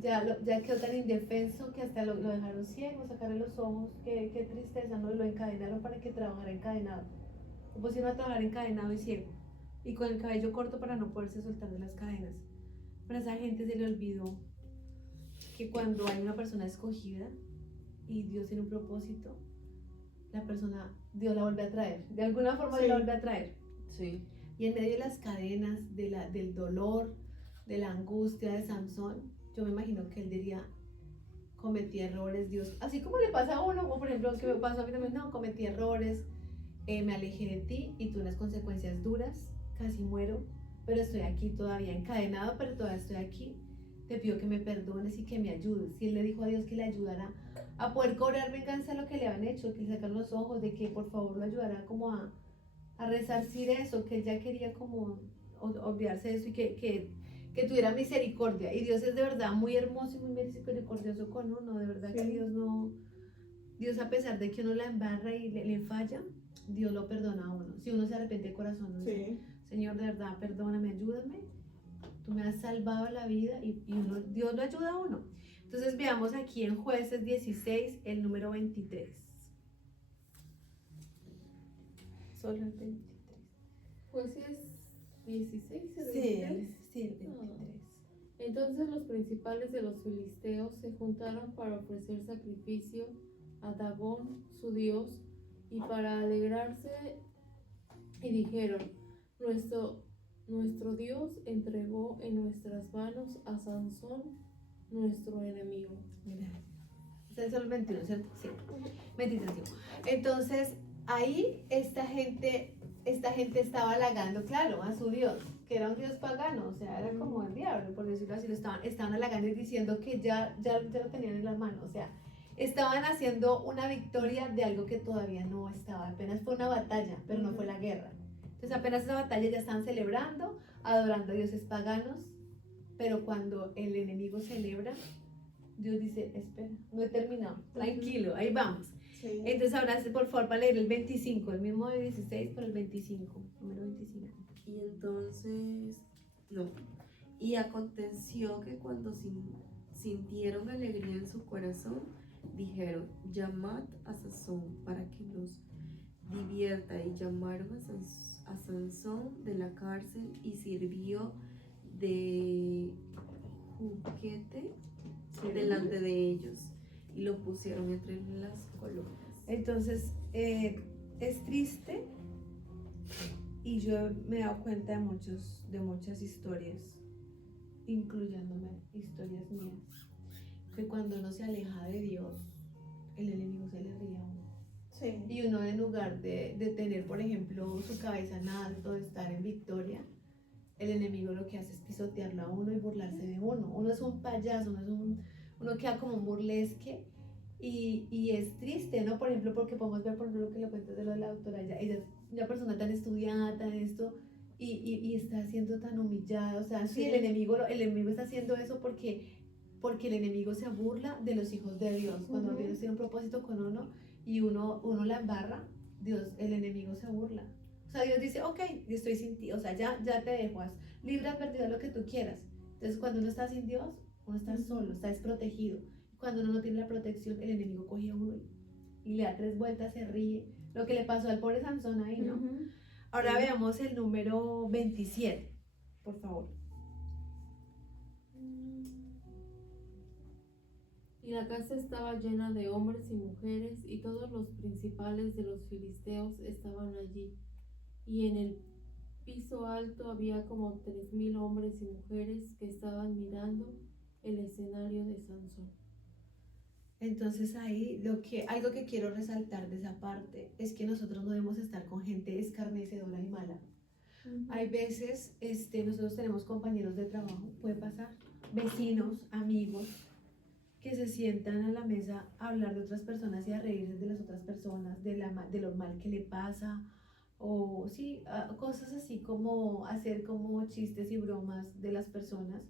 ya quedó tan indefenso que hasta lo dejaron ciego, sacarle los ojos, qué tristeza, ¿no? Lo encadenaron para que trabajara encadenado. Lo pusieron a trabajar encadenado y ciego, y con el cabello corto para no poderse soltar de las cadenas. Pero a esa gente se le olvidó que cuando hay una persona escogida y Dios tiene un propósito, Dios la vuelve a traer, de alguna forma Dios la vuelve a traer. Sí. Y en medio de las cadenas, del dolor, de la angustia de Sansón, yo me imagino que él diría, cometí errores, Dios, así como le pasa a uno, o por ejemplo, que me pasó a mí también, no, cometí errores, me alejé de ti y tuve unas consecuencias duras, casi muero, pero estoy aquí todavía encadenado, pero todavía estoy aquí. Te pido que me perdones y que me ayudes. Y él le dijo a Dios que le ayudara a poder cobrar venganza de lo que le habían hecho, que le sacaron los ojos, de que por favor lo ayudara como a resarcir eso, que él ya quería como olvidarse de eso y que tuviera misericordia. Y Dios es de verdad muy hermoso y muy misericordioso con uno, de verdad que Sí. Dios a pesar de que uno la embarra y le falla, Dios lo perdona a uno. Si uno se arrepiente de corazón, uno dice, Sí. Señor, de verdad, perdóname, ayúdame, tú me has salvado la vida y Dios lo ayuda a uno. Entonces veamos aquí en Jueces 16, el número 23. Solo el 23. Jueces 16 y Sí, 23. sí, el 23. Entonces los principales de los filisteos se juntaron para ofrecer sacrificio a Dagón, su dios, y para alegrarse, y dijeron, nuestro Dios entregó en nuestras manos a Sansón, nuestro enemigo. Mira, este es solo el 21, ¿cierto? Sí, 23. Sí. Entonces, ahí esta gente estaba halagando, claro, a su Dios, que era un Dios pagano, o sea, era como el diablo, por decirlo así, estaban halagando y diciendo que ya lo tenían en las manos, o sea, estaban haciendo una victoria de algo que todavía no estaba, apenas fue una batalla, pero no fue la guerra. Entonces, apenas esa batalla ya estaban celebrando, adorando a dioses paganos, pero cuando el enemigo celebra, Dios dice, espera, no he terminado, tranquilo, ahí vamos. Sí. Entonces ahora por favor para leer el 25, el mismo de 16 por el 25, número 25. Y entonces, no. Y aconteció que cuando sintieron alegría en su corazón, dijeron, llamad a Sansón para que nos divierta. Y llamaron a Sansón de la cárcel y sirvió de juguete delante de ellos y lo pusieron entre las columnas. Entonces es triste y yo me he dado cuenta de muchas historias, incluyéndome historias mías, que cuando uno se aleja de Dios, el enemigo se le ríe a uno. Sí. Y uno en lugar de tener, por ejemplo, su cabeza en alto, de estar en victoria, el enemigo lo que hace es pisotearlo a uno y burlarse de uno. Uno es un payaso, uno queda como un burlesque y es triste, ¿no? Por ejemplo, porque podemos ver, por ejemplo, lo que le cuentas de lo de la doctora, ella es una persona tan estudiada, tan esto, y está siendo tan humillada. O sea, sí, el enemigo está haciendo eso porque el enemigo se burla de los hijos de Dios. Cuando Dios tiene un propósito con uno y uno la embarra, el enemigo se burla. O sea, Dios dice, ok, yo estoy sin ti, o sea, ya te dejo, libre, advertido, lo que tú quieras. Entonces, cuando uno está sin Dios, uno está solo, está desprotegido. Cuando uno no tiene la protección, el enemigo coge a uno y le da 3 vueltas, se ríe. Lo que le pasó al pobre Sansón ahí, ¿no? Ahora veamos el número 27, por favor. Y la casa estaba llena de hombres y mujeres, y todos los principales de los filisteos estaban allí. Y en el piso alto había como 3,000 hombres y mujeres que estaban mirando el escenario de Sansón. Entonces ahí algo que quiero resaltar de esa parte es que nosotros no debemos estar con gente escarnecedora y mala. Hay veces nosotros tenemos compañeros de trabajo, puede pasar, vecinos, amigos, que se sientan a la mesa a hablar de otras personas y a reírse de las otras personas, de lo mal que le pasa, o sí, cosas así como hacer como chistes y bromas de las personas,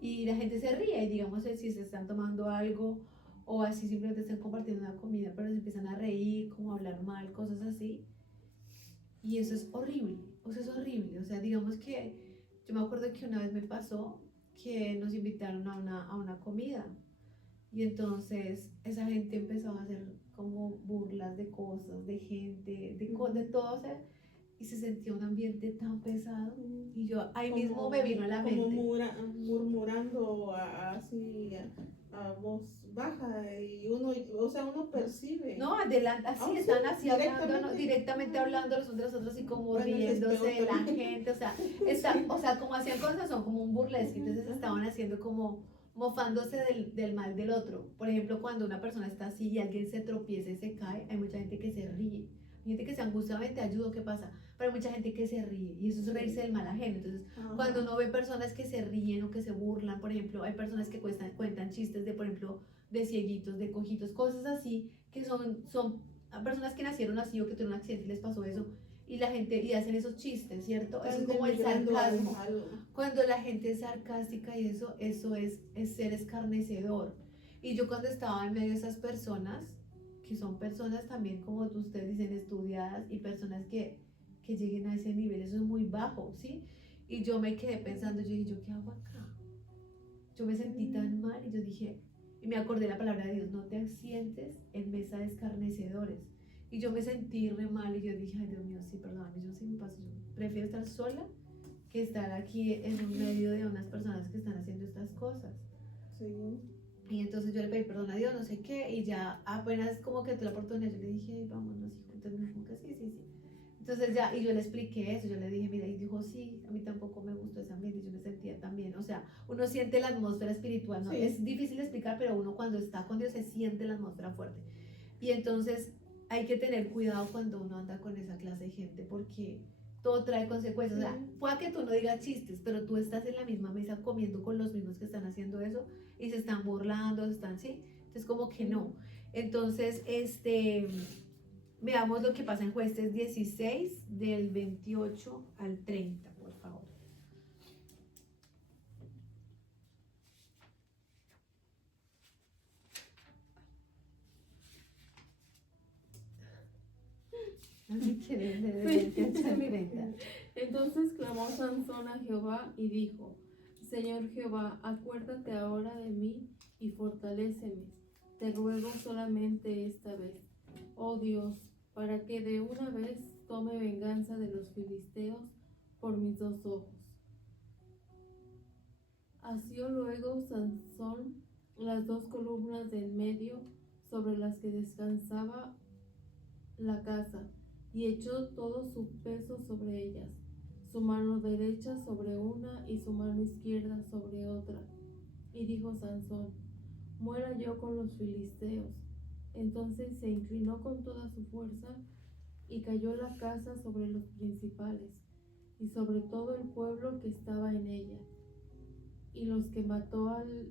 y la gente se ríe, y digamos si se están tomando algo o así simplemente están compartiendo una comida, pero se empiezan a reír, como a hablar mal, cosas así, y eso es horrible, o sea, digamos que yo me acuerdo que una vez me pasó que nos invitaron a una comida, y entonces esa gente empezó a hacer como burlas de cosas, de gente, de todo, o sea, y se sentía un ambiente tan pesado, y yo ahí mismo me vino a la mente. Como murmurando así a voz baja, y uno percibe. No, adelante, así sí, están así hablando, directamente. directamente hablando los unos de los otros y como Bueno, eso es riéndose de peor la también. gente, o sea, como hacían cosas, son como un burlesque, entonces estaban haciendo como mofándose del mal del otro. Por ejemplo, cuando una persona está así y alguien se tropieza y se cae, hay mucha gente que se ríe, Hay gente que se angustia, "Ven, te ayudo, ¿qué pasa?". Pero hay mucha gente que se ríe y eso es reírse del mal ajeno. Entonces, Ajá. cuando uno ve personas que se ríen o que se burlan, por ejemplo, hay personas que cuentan chistes de, por ejemplo, de cieguitos, de cojitos, cosas así, que son personas que nacieron así o que tuvieron un accidente y les pasó eso, y la gente, y hacen esos chistes, ¿cierto? Eso es Están como el denigrando sarcasmo. algo. Cuando la gente es sarcástica y eso es ser escarnecedor. Y yo cuando estaba en medio de esas personas, que son personas también, como ustedes dicen, estudiadas y personas que lleguen a ese nivel, eso es muy bajo, ¿sí? Y yo me quedé pensando, yo dije, ¿yo qué hago acá? Yo me sentí tan mal y yo dije, y me acordé de la palabra de Dios, no te sientes en mesa de escarnecedores. Y yo me sentí re mal y yo dije, ay Dios mío, sí, perdóname, yo sí me paso, yo prefiero estar sola que estar aquí en un medio de unas personas que están haciendo estas cosas. Sí. Y entonces yo le pedí perdón a Dios, no sé qué, y ya apenas como que tuve la oportunidad, yo le dije, ay, vámonos, hijo. Entonces me dijo que sí, sí, sí. Entonces ya, y yo le expliqué eso, yo le dije, mira, y dijo, sí, a mí tampoco me gustó ese ambiente, y yo me sentía también, o sea, uno siente la atmósfera espiritual, ¿no? Sí. Es difícil de explicar, pero uno cuando está con Dios se siente la atmósfera fuerte. Y entonces hay que tener cuidado cuando uno anda con esa clase de gente, porque todo trae consecuencias. O sea, puede que tú no digas chistes, pero tú estás en la misma mesa comiendo con los mismos que están haciendo eso y se están burlando, se están, sí. Entonces, como que no. Entonces, veamos lo que pasa en Jueces 16, del 28 al 30, por favor. Así que del 28 al 30. Entonces clamó Sansón a Jehová y dijo: Señor Jehová, acuérdate ahora de mí y fortaléceme. Te ruego solamente esta vez, oh Dios, para que de una vez tome venganza de los filisteos por mis dos ojos. Asió luego Sansón las dos columnas del medio sobre las que descansaba la casa, y echó todo su peso sobre ellas, su mano derecha sobre una y su mano izquierda sobre otra. Y dijo Sansón: muera yo con los filisteos. Entonces se inclinó con toda su fuerza y cayó la casa sobre los principales y sobre todo el pueblo que estaba en ella. Y los que mató al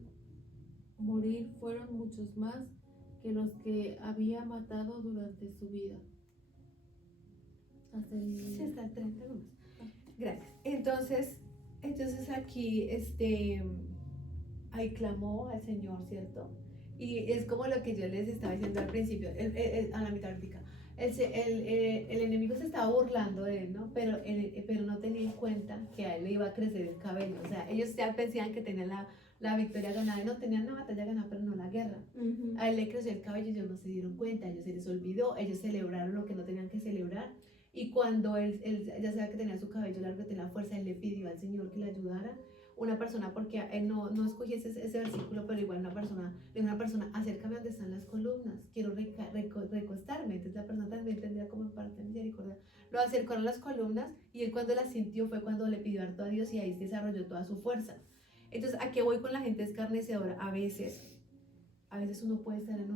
morir fueron muchos más que los que había matado durante su vida. Hasta Sí, el... hasta el 30 nomás. Gracias. Entonces aquí, ahí clamó al Señor, ¿cierto? Y es como lo que yo les estaba diciendo al principio, a la mitad ahorita. El enemigo se estaba burlando de él, ¿no? Pero no tenía en cuenta que a él le iba a crecer el cabello. O sea, ellos ya pensaban que tenían la victoria ganada, no tenían la batalla ganada, pero no la guerra. A él le creció el cabello y ellos no se dieron cuenta, a ellos se les olvidó, ellos celebraron lo que no tenían que celebrar. Y cuando él ya sabía que tenía su cabello largo, que tenía fuerza, él le pidió al Señor que le ayudara. Una persona, porque él no escogí ese versículo, pero igual una persona, acércame donde están las columnas, quiero recostarme. Entonces la persona también tendría como parte de misericordia. Lo acercó a las columnas y él cuando las sintió fue cuando le pidió harto a Dios y ahí desarrolló toda su fuerza. Entonces, ¿a qué voy con la gente escarnecedora? A veces uno puede estar en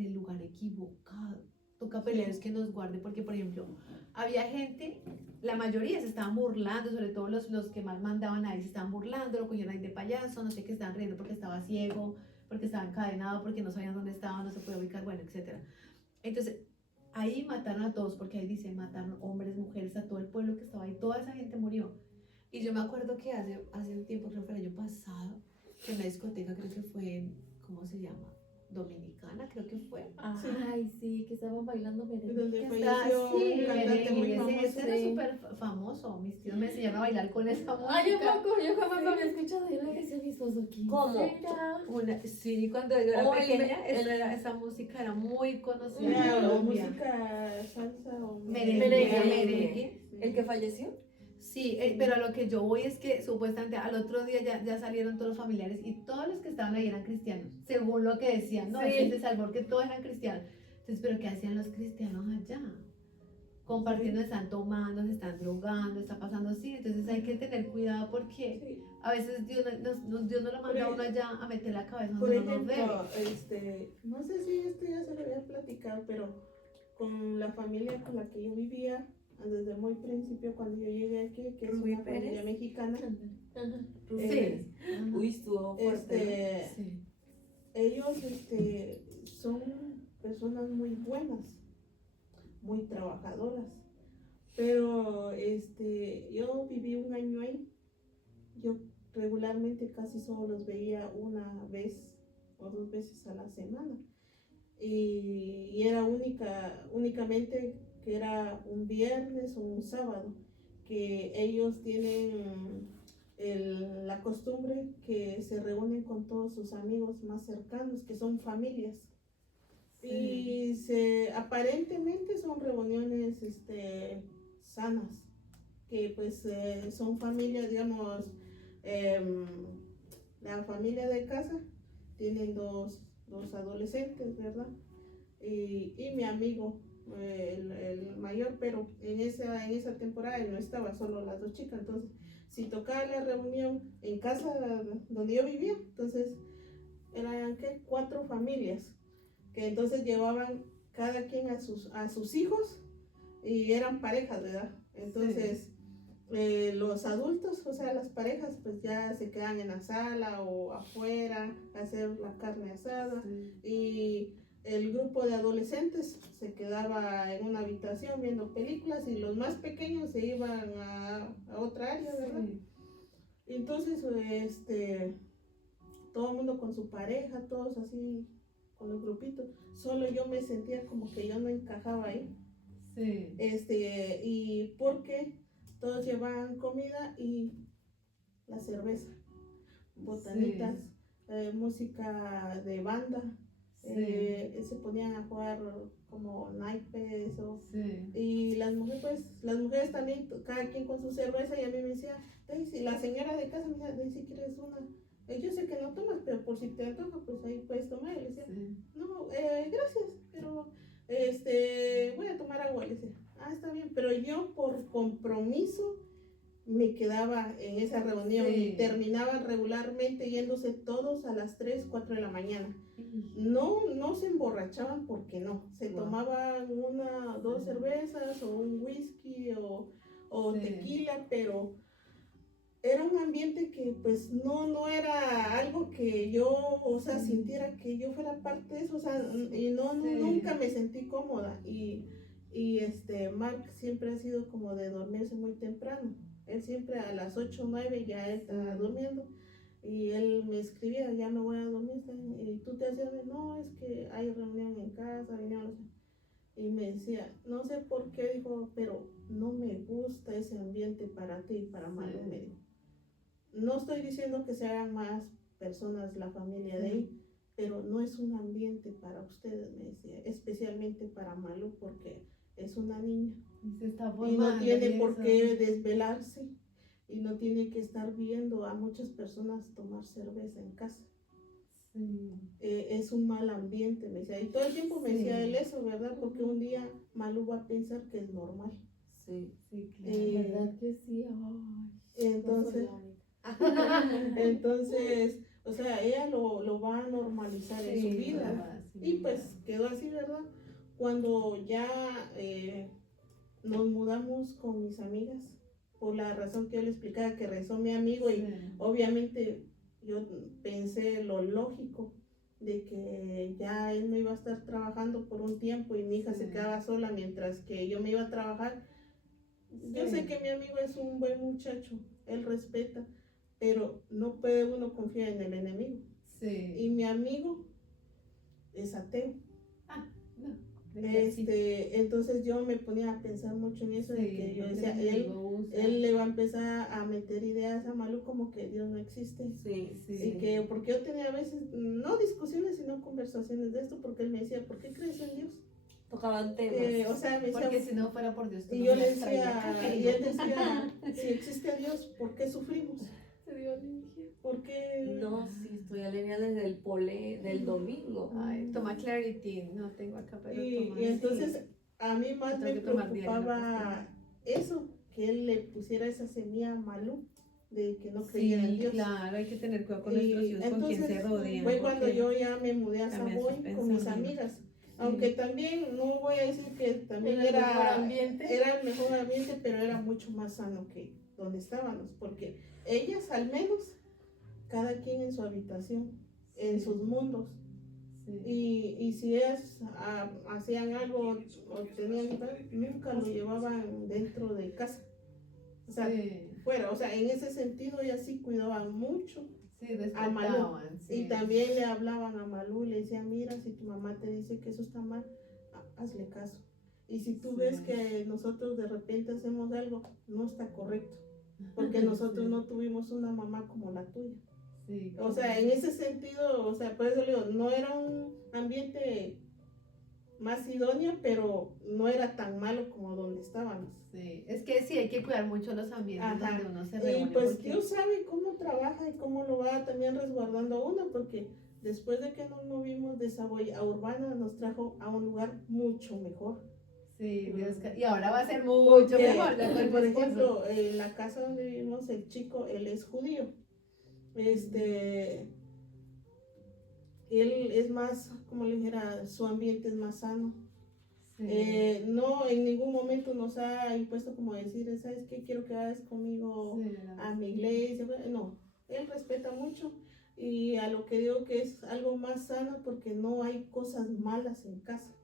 el lugar equivocado. Toca pelear, es que nos guarde, porque por ejemplo, había gente, la mayoría se estaban burlando, sobre todo los que más mandaban ahí se estaban burlando, lo cogieron ahí de payaso, no sé qué, estaban riendo porque estaba ciego, porque estaba encadenado, porque no sabían dónde estaba, no se podía ubicar, bueno, etc. Entonces, ahí mataron a todos, porque ahí dice, mataron hombres, mujeres, a todo el pueblo que estaba ahí, toda esa gente murió. Y yo me acuerdo que hace un tiempo, creo que fue el año pasado, que en la discoteca, creo que fue, ¿cómo se llama? Dominicana, creo que fue. Ay, sí, que estaban bailando merengue. Donde Está, falleció sí, un cantante muy ese famoso. era Sí. súper famoso. Mis tíos me enseñaron a bailar con esa música. Ay, yo jamás había escuchado. Yo le decía a mi esposo: ¿quién ¿Cómo? será? Sí, cuando yo era Oh, pequeña, esa música era muy conocida en Era Colombia. música salsa o Merengue. ¿El que falleció? Sí, pero a lo que yo voy es que supuestamente al otro día ya salieron todos los familiares y todos los que estaban ahí eran cristianos, según lo que decían, no, Sí. ese se salvó que todos eran cristianos. Entonces, ¿pero qué hacían los cristianos allá? Compartiendo, están tomando, se están drogando, está pasando así, entonces hay que tener cuidado porque Sí. a veces Dios no lo manda a uno allá a meter la cabeza Por donde uno no ejemplo, debe. no sé si esto ya se lo había platicado, pero con la familia con la que yo vivía desde muy principio cuando yo llegué aquí, que es Rubí una familia Pérez. mexicana. Ajá. Eh, Uy, estuvo fuerte. Este, ellos son personas muy buenas, muy trabajadoras, pero yo viví un año ahí. Yo regularmente casi solo los veía una vez o dos veces a la semana y era únicamente que era un viernes o un sábado que ellos tienen la costumbre que se reúnen con todos sus amigos más cercanos, que son familias. Y aparentemente son reuniones sanas, que pues son familias, digamos, la familia de casa tienen dos adolescentes, ¿verdad? Y mi amigo, el mayor, pero en esa temporada él no estaba, solo las dos chicas. Entonces, si tocaba la reunión en casa donde yo vivía, entonces eran ¿qué? 4 familias, que entonces llevaban cada quien a sus hijos y eran parejas, ¿verdad? Entonces, los adultos, o sea, las parejas, pues ya se quedan en la sala o afuera a hacer la carne asada y el grupo de adolescentes se quedaba en una habitación viendo películas y los más pequeños se iban a otra área, ¿verdad? Y entonces, todo el mundo con su pareja, todos así con los grupitos, solo yo me sentía como que yo no encajaba ahí. Sí. Y porque todos llevaban comida y la cerveza, botanitas, música de banda, se ponían a jugar como naipes y las mujeres también, cada quien con su cerveza y a mí me decía, Daisy, la señora de casa me decía, Daisy, ¿quieres una? Yo sé que no tomas, pero por si te antoja, pues ahí puedes tomar. Y le decía, no, gracias, pero voy a tomar agua. Le decía, está bien, pero yo por compromiso me quedaba en esa reunión y terminaban regularmente yéndose todos a las 3, 4 de la mañana. No se emborrachaban porque no, se tomaban 1, 2 cervezas o un whisky o tequila, pero era un ambiente que pues no era algo que yo, o sea, sintiera que yo fuera parte de eso, o sea, y nunca me sentí cómoda y Mark siempre ha sido como de dormirse muy temprano, él siempre a las 8 o 9 ya está durmiendo y él me escribía, ya me voy a dormir, y tú te hacías, no, es que hay reunión en casa, y me decía, no sé por qué, dijo, pero no me gusta ese ambiente para ti y para Malu, me dijo. No estoy diciendo que sean más personas la familia de él, pero no es un ambiente para ustedes, me decía, especialmente para Malu, porque es una niña y no tiene por qué desvelarse y no tiene que estar viendo a muchas personas tomar cerveza en casa. Es un mal ambiente, me decía, y todo el tiempo me decía él eso, ¿verdad? Porque un día Malu va a pensar que es normal. Claro. ¿Verdad que sí? Ay, entonces, o sea, ella lo va a normalizar en su vida. Y pues quedó así, ¿verdad? Cuando ya nos mudamos con mis amigas, por la razón que yo le explicaba, que rezó mi amigo y obviamente yo pensé lo lógico de que ya él no iba a estar trabajando por un tiempo y mi hija se quedaba sola mientras que yo me iba a trabajar. Yo sé que mi amigo es un buen muchacho, él respeta, pero no puede uno confiar en el enemigo. Y mi amigo es ateo. Entonces yo me ponía a pensar mucho en eso, de que yo decía, él le va a empezar a meter ideas a Malu como que Dios no existe. Y que, porque yo tenía a veces, no discusiones, sino conversaciones de esto, porque él me decía, ¿por qué crees en Dios? Tocaban temas. O sea, me decía, porque si no fuera por Dios, y yo le decía, y él decía, si existe Dios, ¿por qué sufrimos? se dio alergia. ¿Por qué? No, sí, estoy alegre desde el pole del domingo. Ay, toma Clarity, no tengo acá, pero Y toma. entonces a mí más me Tengo que tomar diario la preocupaba eso, que él le pusiera esa semilla a Malu de que no creyera en Dios. Claro, hay que tener cuidado con Y nuestros hijos, con quien se rodean. fue cuando porque yo ya me mudé a cambia Savoy sus con mis pensamientos. amigas Aunque también, no voy a decir que también Era el mejor ambiente. era el mejor ambiente, pero era mucho más sano que donde estábamos, porque ellas al menos, cada quien en su habitación, en sus mundos. Y si ellas hacían algo o tenían, nunca lo llevaban dentro de casa. O sea, fuera, o sea, en ese sentido ellas sí cuidaban mucho Sí, a Malú. respetaban, sí. Y también le hablaban a Malú y le decían, mira, si tu mamá te dice que eso está mal, hazle caso. Y si tú ves que nosotros de repente hacemos algo, no está correcto, porque nosotros Sí. no tuvimos una mamá como la tuya. Sí, O sea, en ese sentido, o sea, por eso le digo, no era un ambiente más idóneo, pero no era tan malo como donde estábamos. sí. Es que sí, hay que cuidar mucho los ambientes Ajá. donde uno se Y reúne. pues porque- Dios sabe cómo trabaja y cómo lo va también resguardando a uno, porque después de que nos movimos de Saboya a Urbana, nos trajo a un lugar mucho mejor. Sí, y ahora va a ser mucho Porque, mejor. de acuerdo, por mi esposo. ejemplo, la casa donde vivimos, el chico, él es judío. Él es más, como le dijera, su ambiente es más sano. Sí. No, en ningún momento nos ha impuesto como decir, ¿sabes qué? Quiero que vayas conmigo Sí, a mi iglesia. No, él respeta mucho y a lo que digo que es algo más sano porque no hay cosas malas en casa.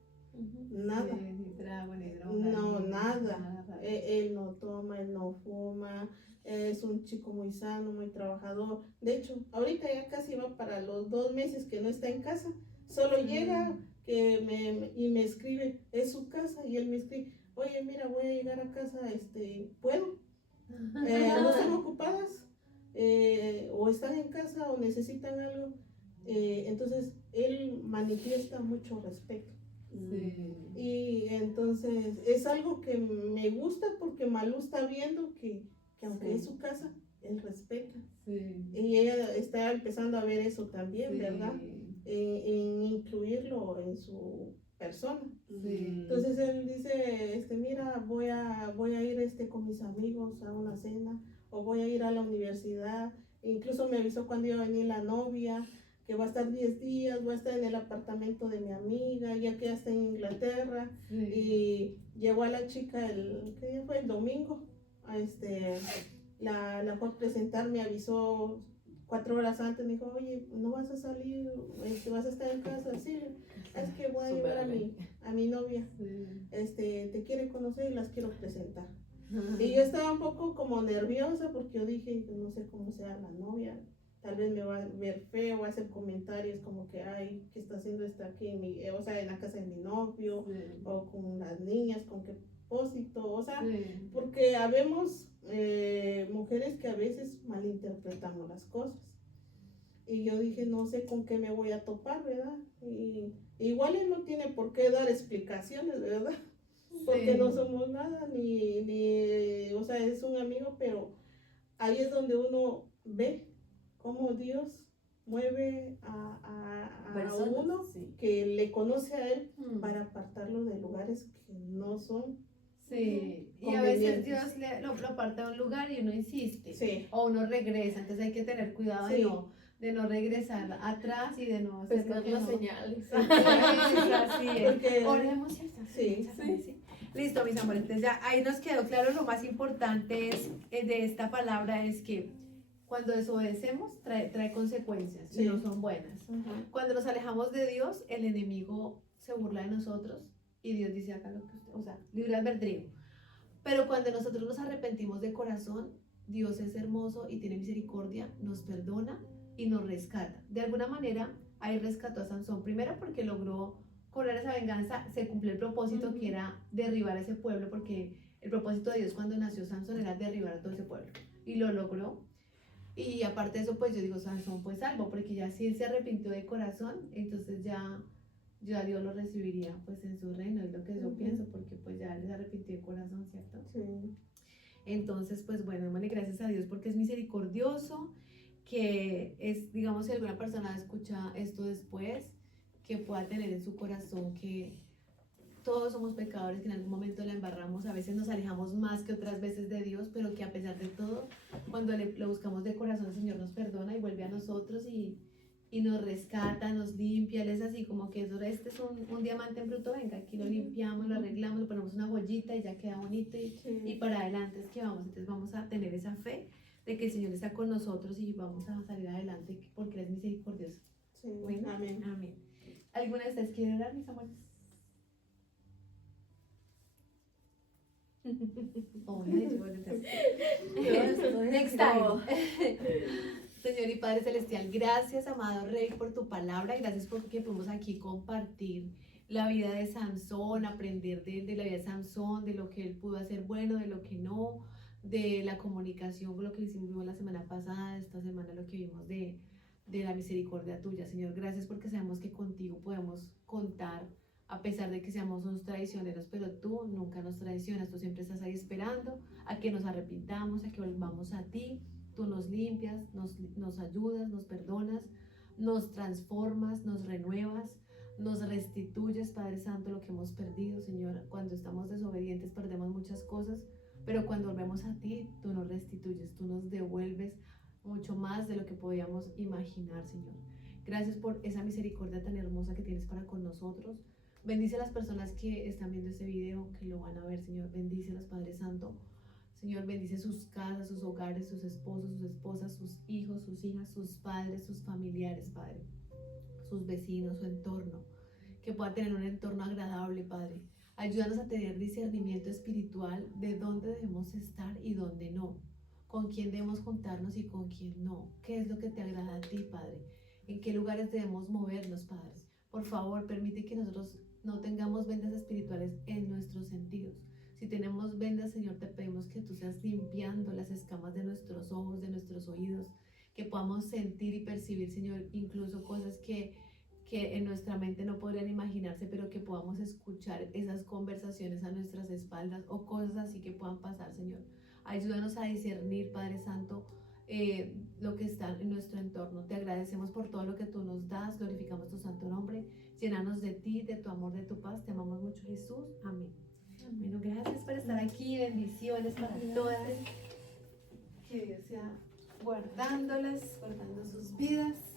Nada. Sí, ni trago, ni droga. No, ni nada. raro. Él no toma, él no fuma, es un chico muy sano, muy trabajador. De hecho, ahorita ya casi va para los 2 meses que no está en casa. Solo llega y me escribe, es su casa, y él me escribe, oye, mira, voy a llegar a casa, ¿puedo? No están ocupadas, o están en casa o necesitan algo. Entonces, él manifiesta mucho respeto. Sí. Y entonces es algo que me gusta porque Malú está viendo que aunque es su casa, él respeta. Sí. Y ella está empezando a ver eso también, Sí. ¿verdad? En incluirlo en su persona. Sí. Entonces él dice, mira, voy a ir con mis amigos a una cena, o voy a ir a la universidad. Incluso me avisó cuando iba a venir la novia, que va a estar 10 días, voy a estar en el apartamento de mi amiga, ya que ya está en Inglaterra. Sí. Y llegó a la chica ¿qué día fue? El domingo. La fue a presentar, me avisó 4 horas antes, me dijo, oye, no vas a salir, vas a estar en casa. Sí, es que voy a llevar a mi novia, Sí. te quiere conocer y las quiero presentar. Y yo estaba un poco como nerviosa porque yo dije, no sé cómo sea la novia, tal vez me va a ver feo, va a hacer comentarios como que, ay, ¿qué está haciendo esta aquí o sea, en la casa de mi novio, Sí. o con las niñas, con qué propósito, o sea, Sí. porque habemos mujeres que a veces malinterpretamos las cosas. Y yo dije, no sé con qué me voy a topar, ¿verdad? Y igual él no tiene por qué dar explicaciones, ¿verdad? Porque Sí. no somos nada, o sea, es un amigo, pero ahí es donde uno ve cómo Dios mueve a Personas, uno sí. que le conoce a él para apartarlo de lugares que no son. Sí, y a veces Convenientes. Dios lo aparta a un lugar y uno insiste, Sí. o uno regresa, entonces hay que tener cuidado Sí. de no regresar atrás y de no hacer lo Pescar que las no. señales. Así es. Porque- Oremos y hasta- Sí. sí. Listo, mis amores, entonces ya ahí nos quedó claro lo más importante de esta palabra es que cuando desobedecemos trae consecuencias y Sí. no son buenas. Ajá. Cuando nos alejamos de Dios, el enemigo se burla de nosotros y Dios dice acá lo que usted, o sea, libre albedrío. Pero cuando nosotros nos arrepentimos de corazón, Dios es hermoso y tiene misericordia, nos perdona y nos rescata. De alguna manera, ahí rescató a Sansón, primero porque logró cobrar esa venganza, se cumplió el propósito que era derribar a ese pueblo, porque el propósito de Dios cuando nació Sansón era derribar a todo ese pueblo, y lo logró. Y aparte de eso, pues yo digo, Sansón fue salvo, porque ya si él se arrepintió de corazón, entonces ya Dios lo recibiría pues en su reino, es lo que yo pienso, porque pues ya él se arrepintió de corazón, ¿cierto? Sí. Entonces, pues bueno, démosle gracias a Dios porque es misericordioso, que es, digamos, si alguna persona escucha esto después, que pueda tener en su corazón que todos somos pecadores, que en algún momento la embarramos, a veces nos alejamos más que otras veces de Dios, pero que a pesar de todo, cuando lo buscamos de corazón, el Señor nos perdona y vuelve a nosotros y y nos rescata, nos limpia, Él es así como que eso, este es un diamante en bruto, venga, aquí lo limpiamos, lo arreglamos, le ponemos una joyita y ya queda bonito y Sí. para adelante es que vamos, entonces vamos a tener esa fe de que el Señor está con nosotros y vamos a salir adelante porque Él es misericordioso. Sí. Bueno, Amén. amén. ¿Alguna de ustedes quiere orar, mis amores? Oh, Next time. Señor y Padre Celestial, gracias, amado Rey, por tu palabra y gracias porque pudimos aquí compartir la vida de Sansón, aprender de la vida de Sansón, de lo que él pudo hacer bueno, de lo que no, de la comunicación, lo que hicimos la semana pasada, esta semana lo que vimos de la misericordia tuya. Señor, gracias porque sabemos que contigo podemos contar a pesar de que seamos unos traicioneros, pero tú nunca nos traicionas, tú siempre estás ahí esperando a que nos arrepintamos, a que volvamos a ti. Tú nos limpias, nos ayudas, nos perdonas, nos transformas, nos renuevas, nos restituyes, Padre Santo, lo que hemos perdido, Señor. Cuando estamos desobedientes perdemos muchas cosas, pero cuando volvemos a ti, tú nos restituyes, tú nos devuelves mucho más de lo que podíamos imaginar, Señor. Gracias por esa misericordia tan hermosa que tienes para con nosotros. Bendice a las personas que están viendo este video, que lo van a ver, Señor. Bendícelas, Padre Santo. Señor, bendice sus casas, sus hogares, sus esposos, sus esposas, sus hijos, sus hijas, sus padres, sus familiares, Padre, sus vecinos, su entorno, que puedan tener un entorno agradable, Padre. Ayúdanos a tener discernimiento espiritual de dónde debemos estar y dónde no, con quién debemos juntarnos y con quién no, qué es lo que te agrada a ti, Padre, en qué lugares debemos movernos, Padre. Por favor, permite que nosotros no tengamos vendas espirituales en nuestros sentidos. Si tenemos vendas, Señor, te pedimos que tú seas limpiando las escamas de nuestros ojos, de nuestros oídos, que podamos sentir y percibir, Señor, incluso cosas que en nuestra mente no podrían imaginarse, pero que podamos escuchar esas conversaciones a nuestras espaldas o cosas así que puedan pasar, Señor. Ayúdanos a discernir, Padre Santo, lo que está en nuestro entorno. Te agradecemos por todo lo que tú nos das, glorificamos tu santo nombre, llénanos de ti, de tu amor, de tu paz. Te amamos mucho, Jesús. Amén. Bueno, gracias por estar aquí, bendiciones para todas. Que Dios sea guardándolas, guardando sus vidas.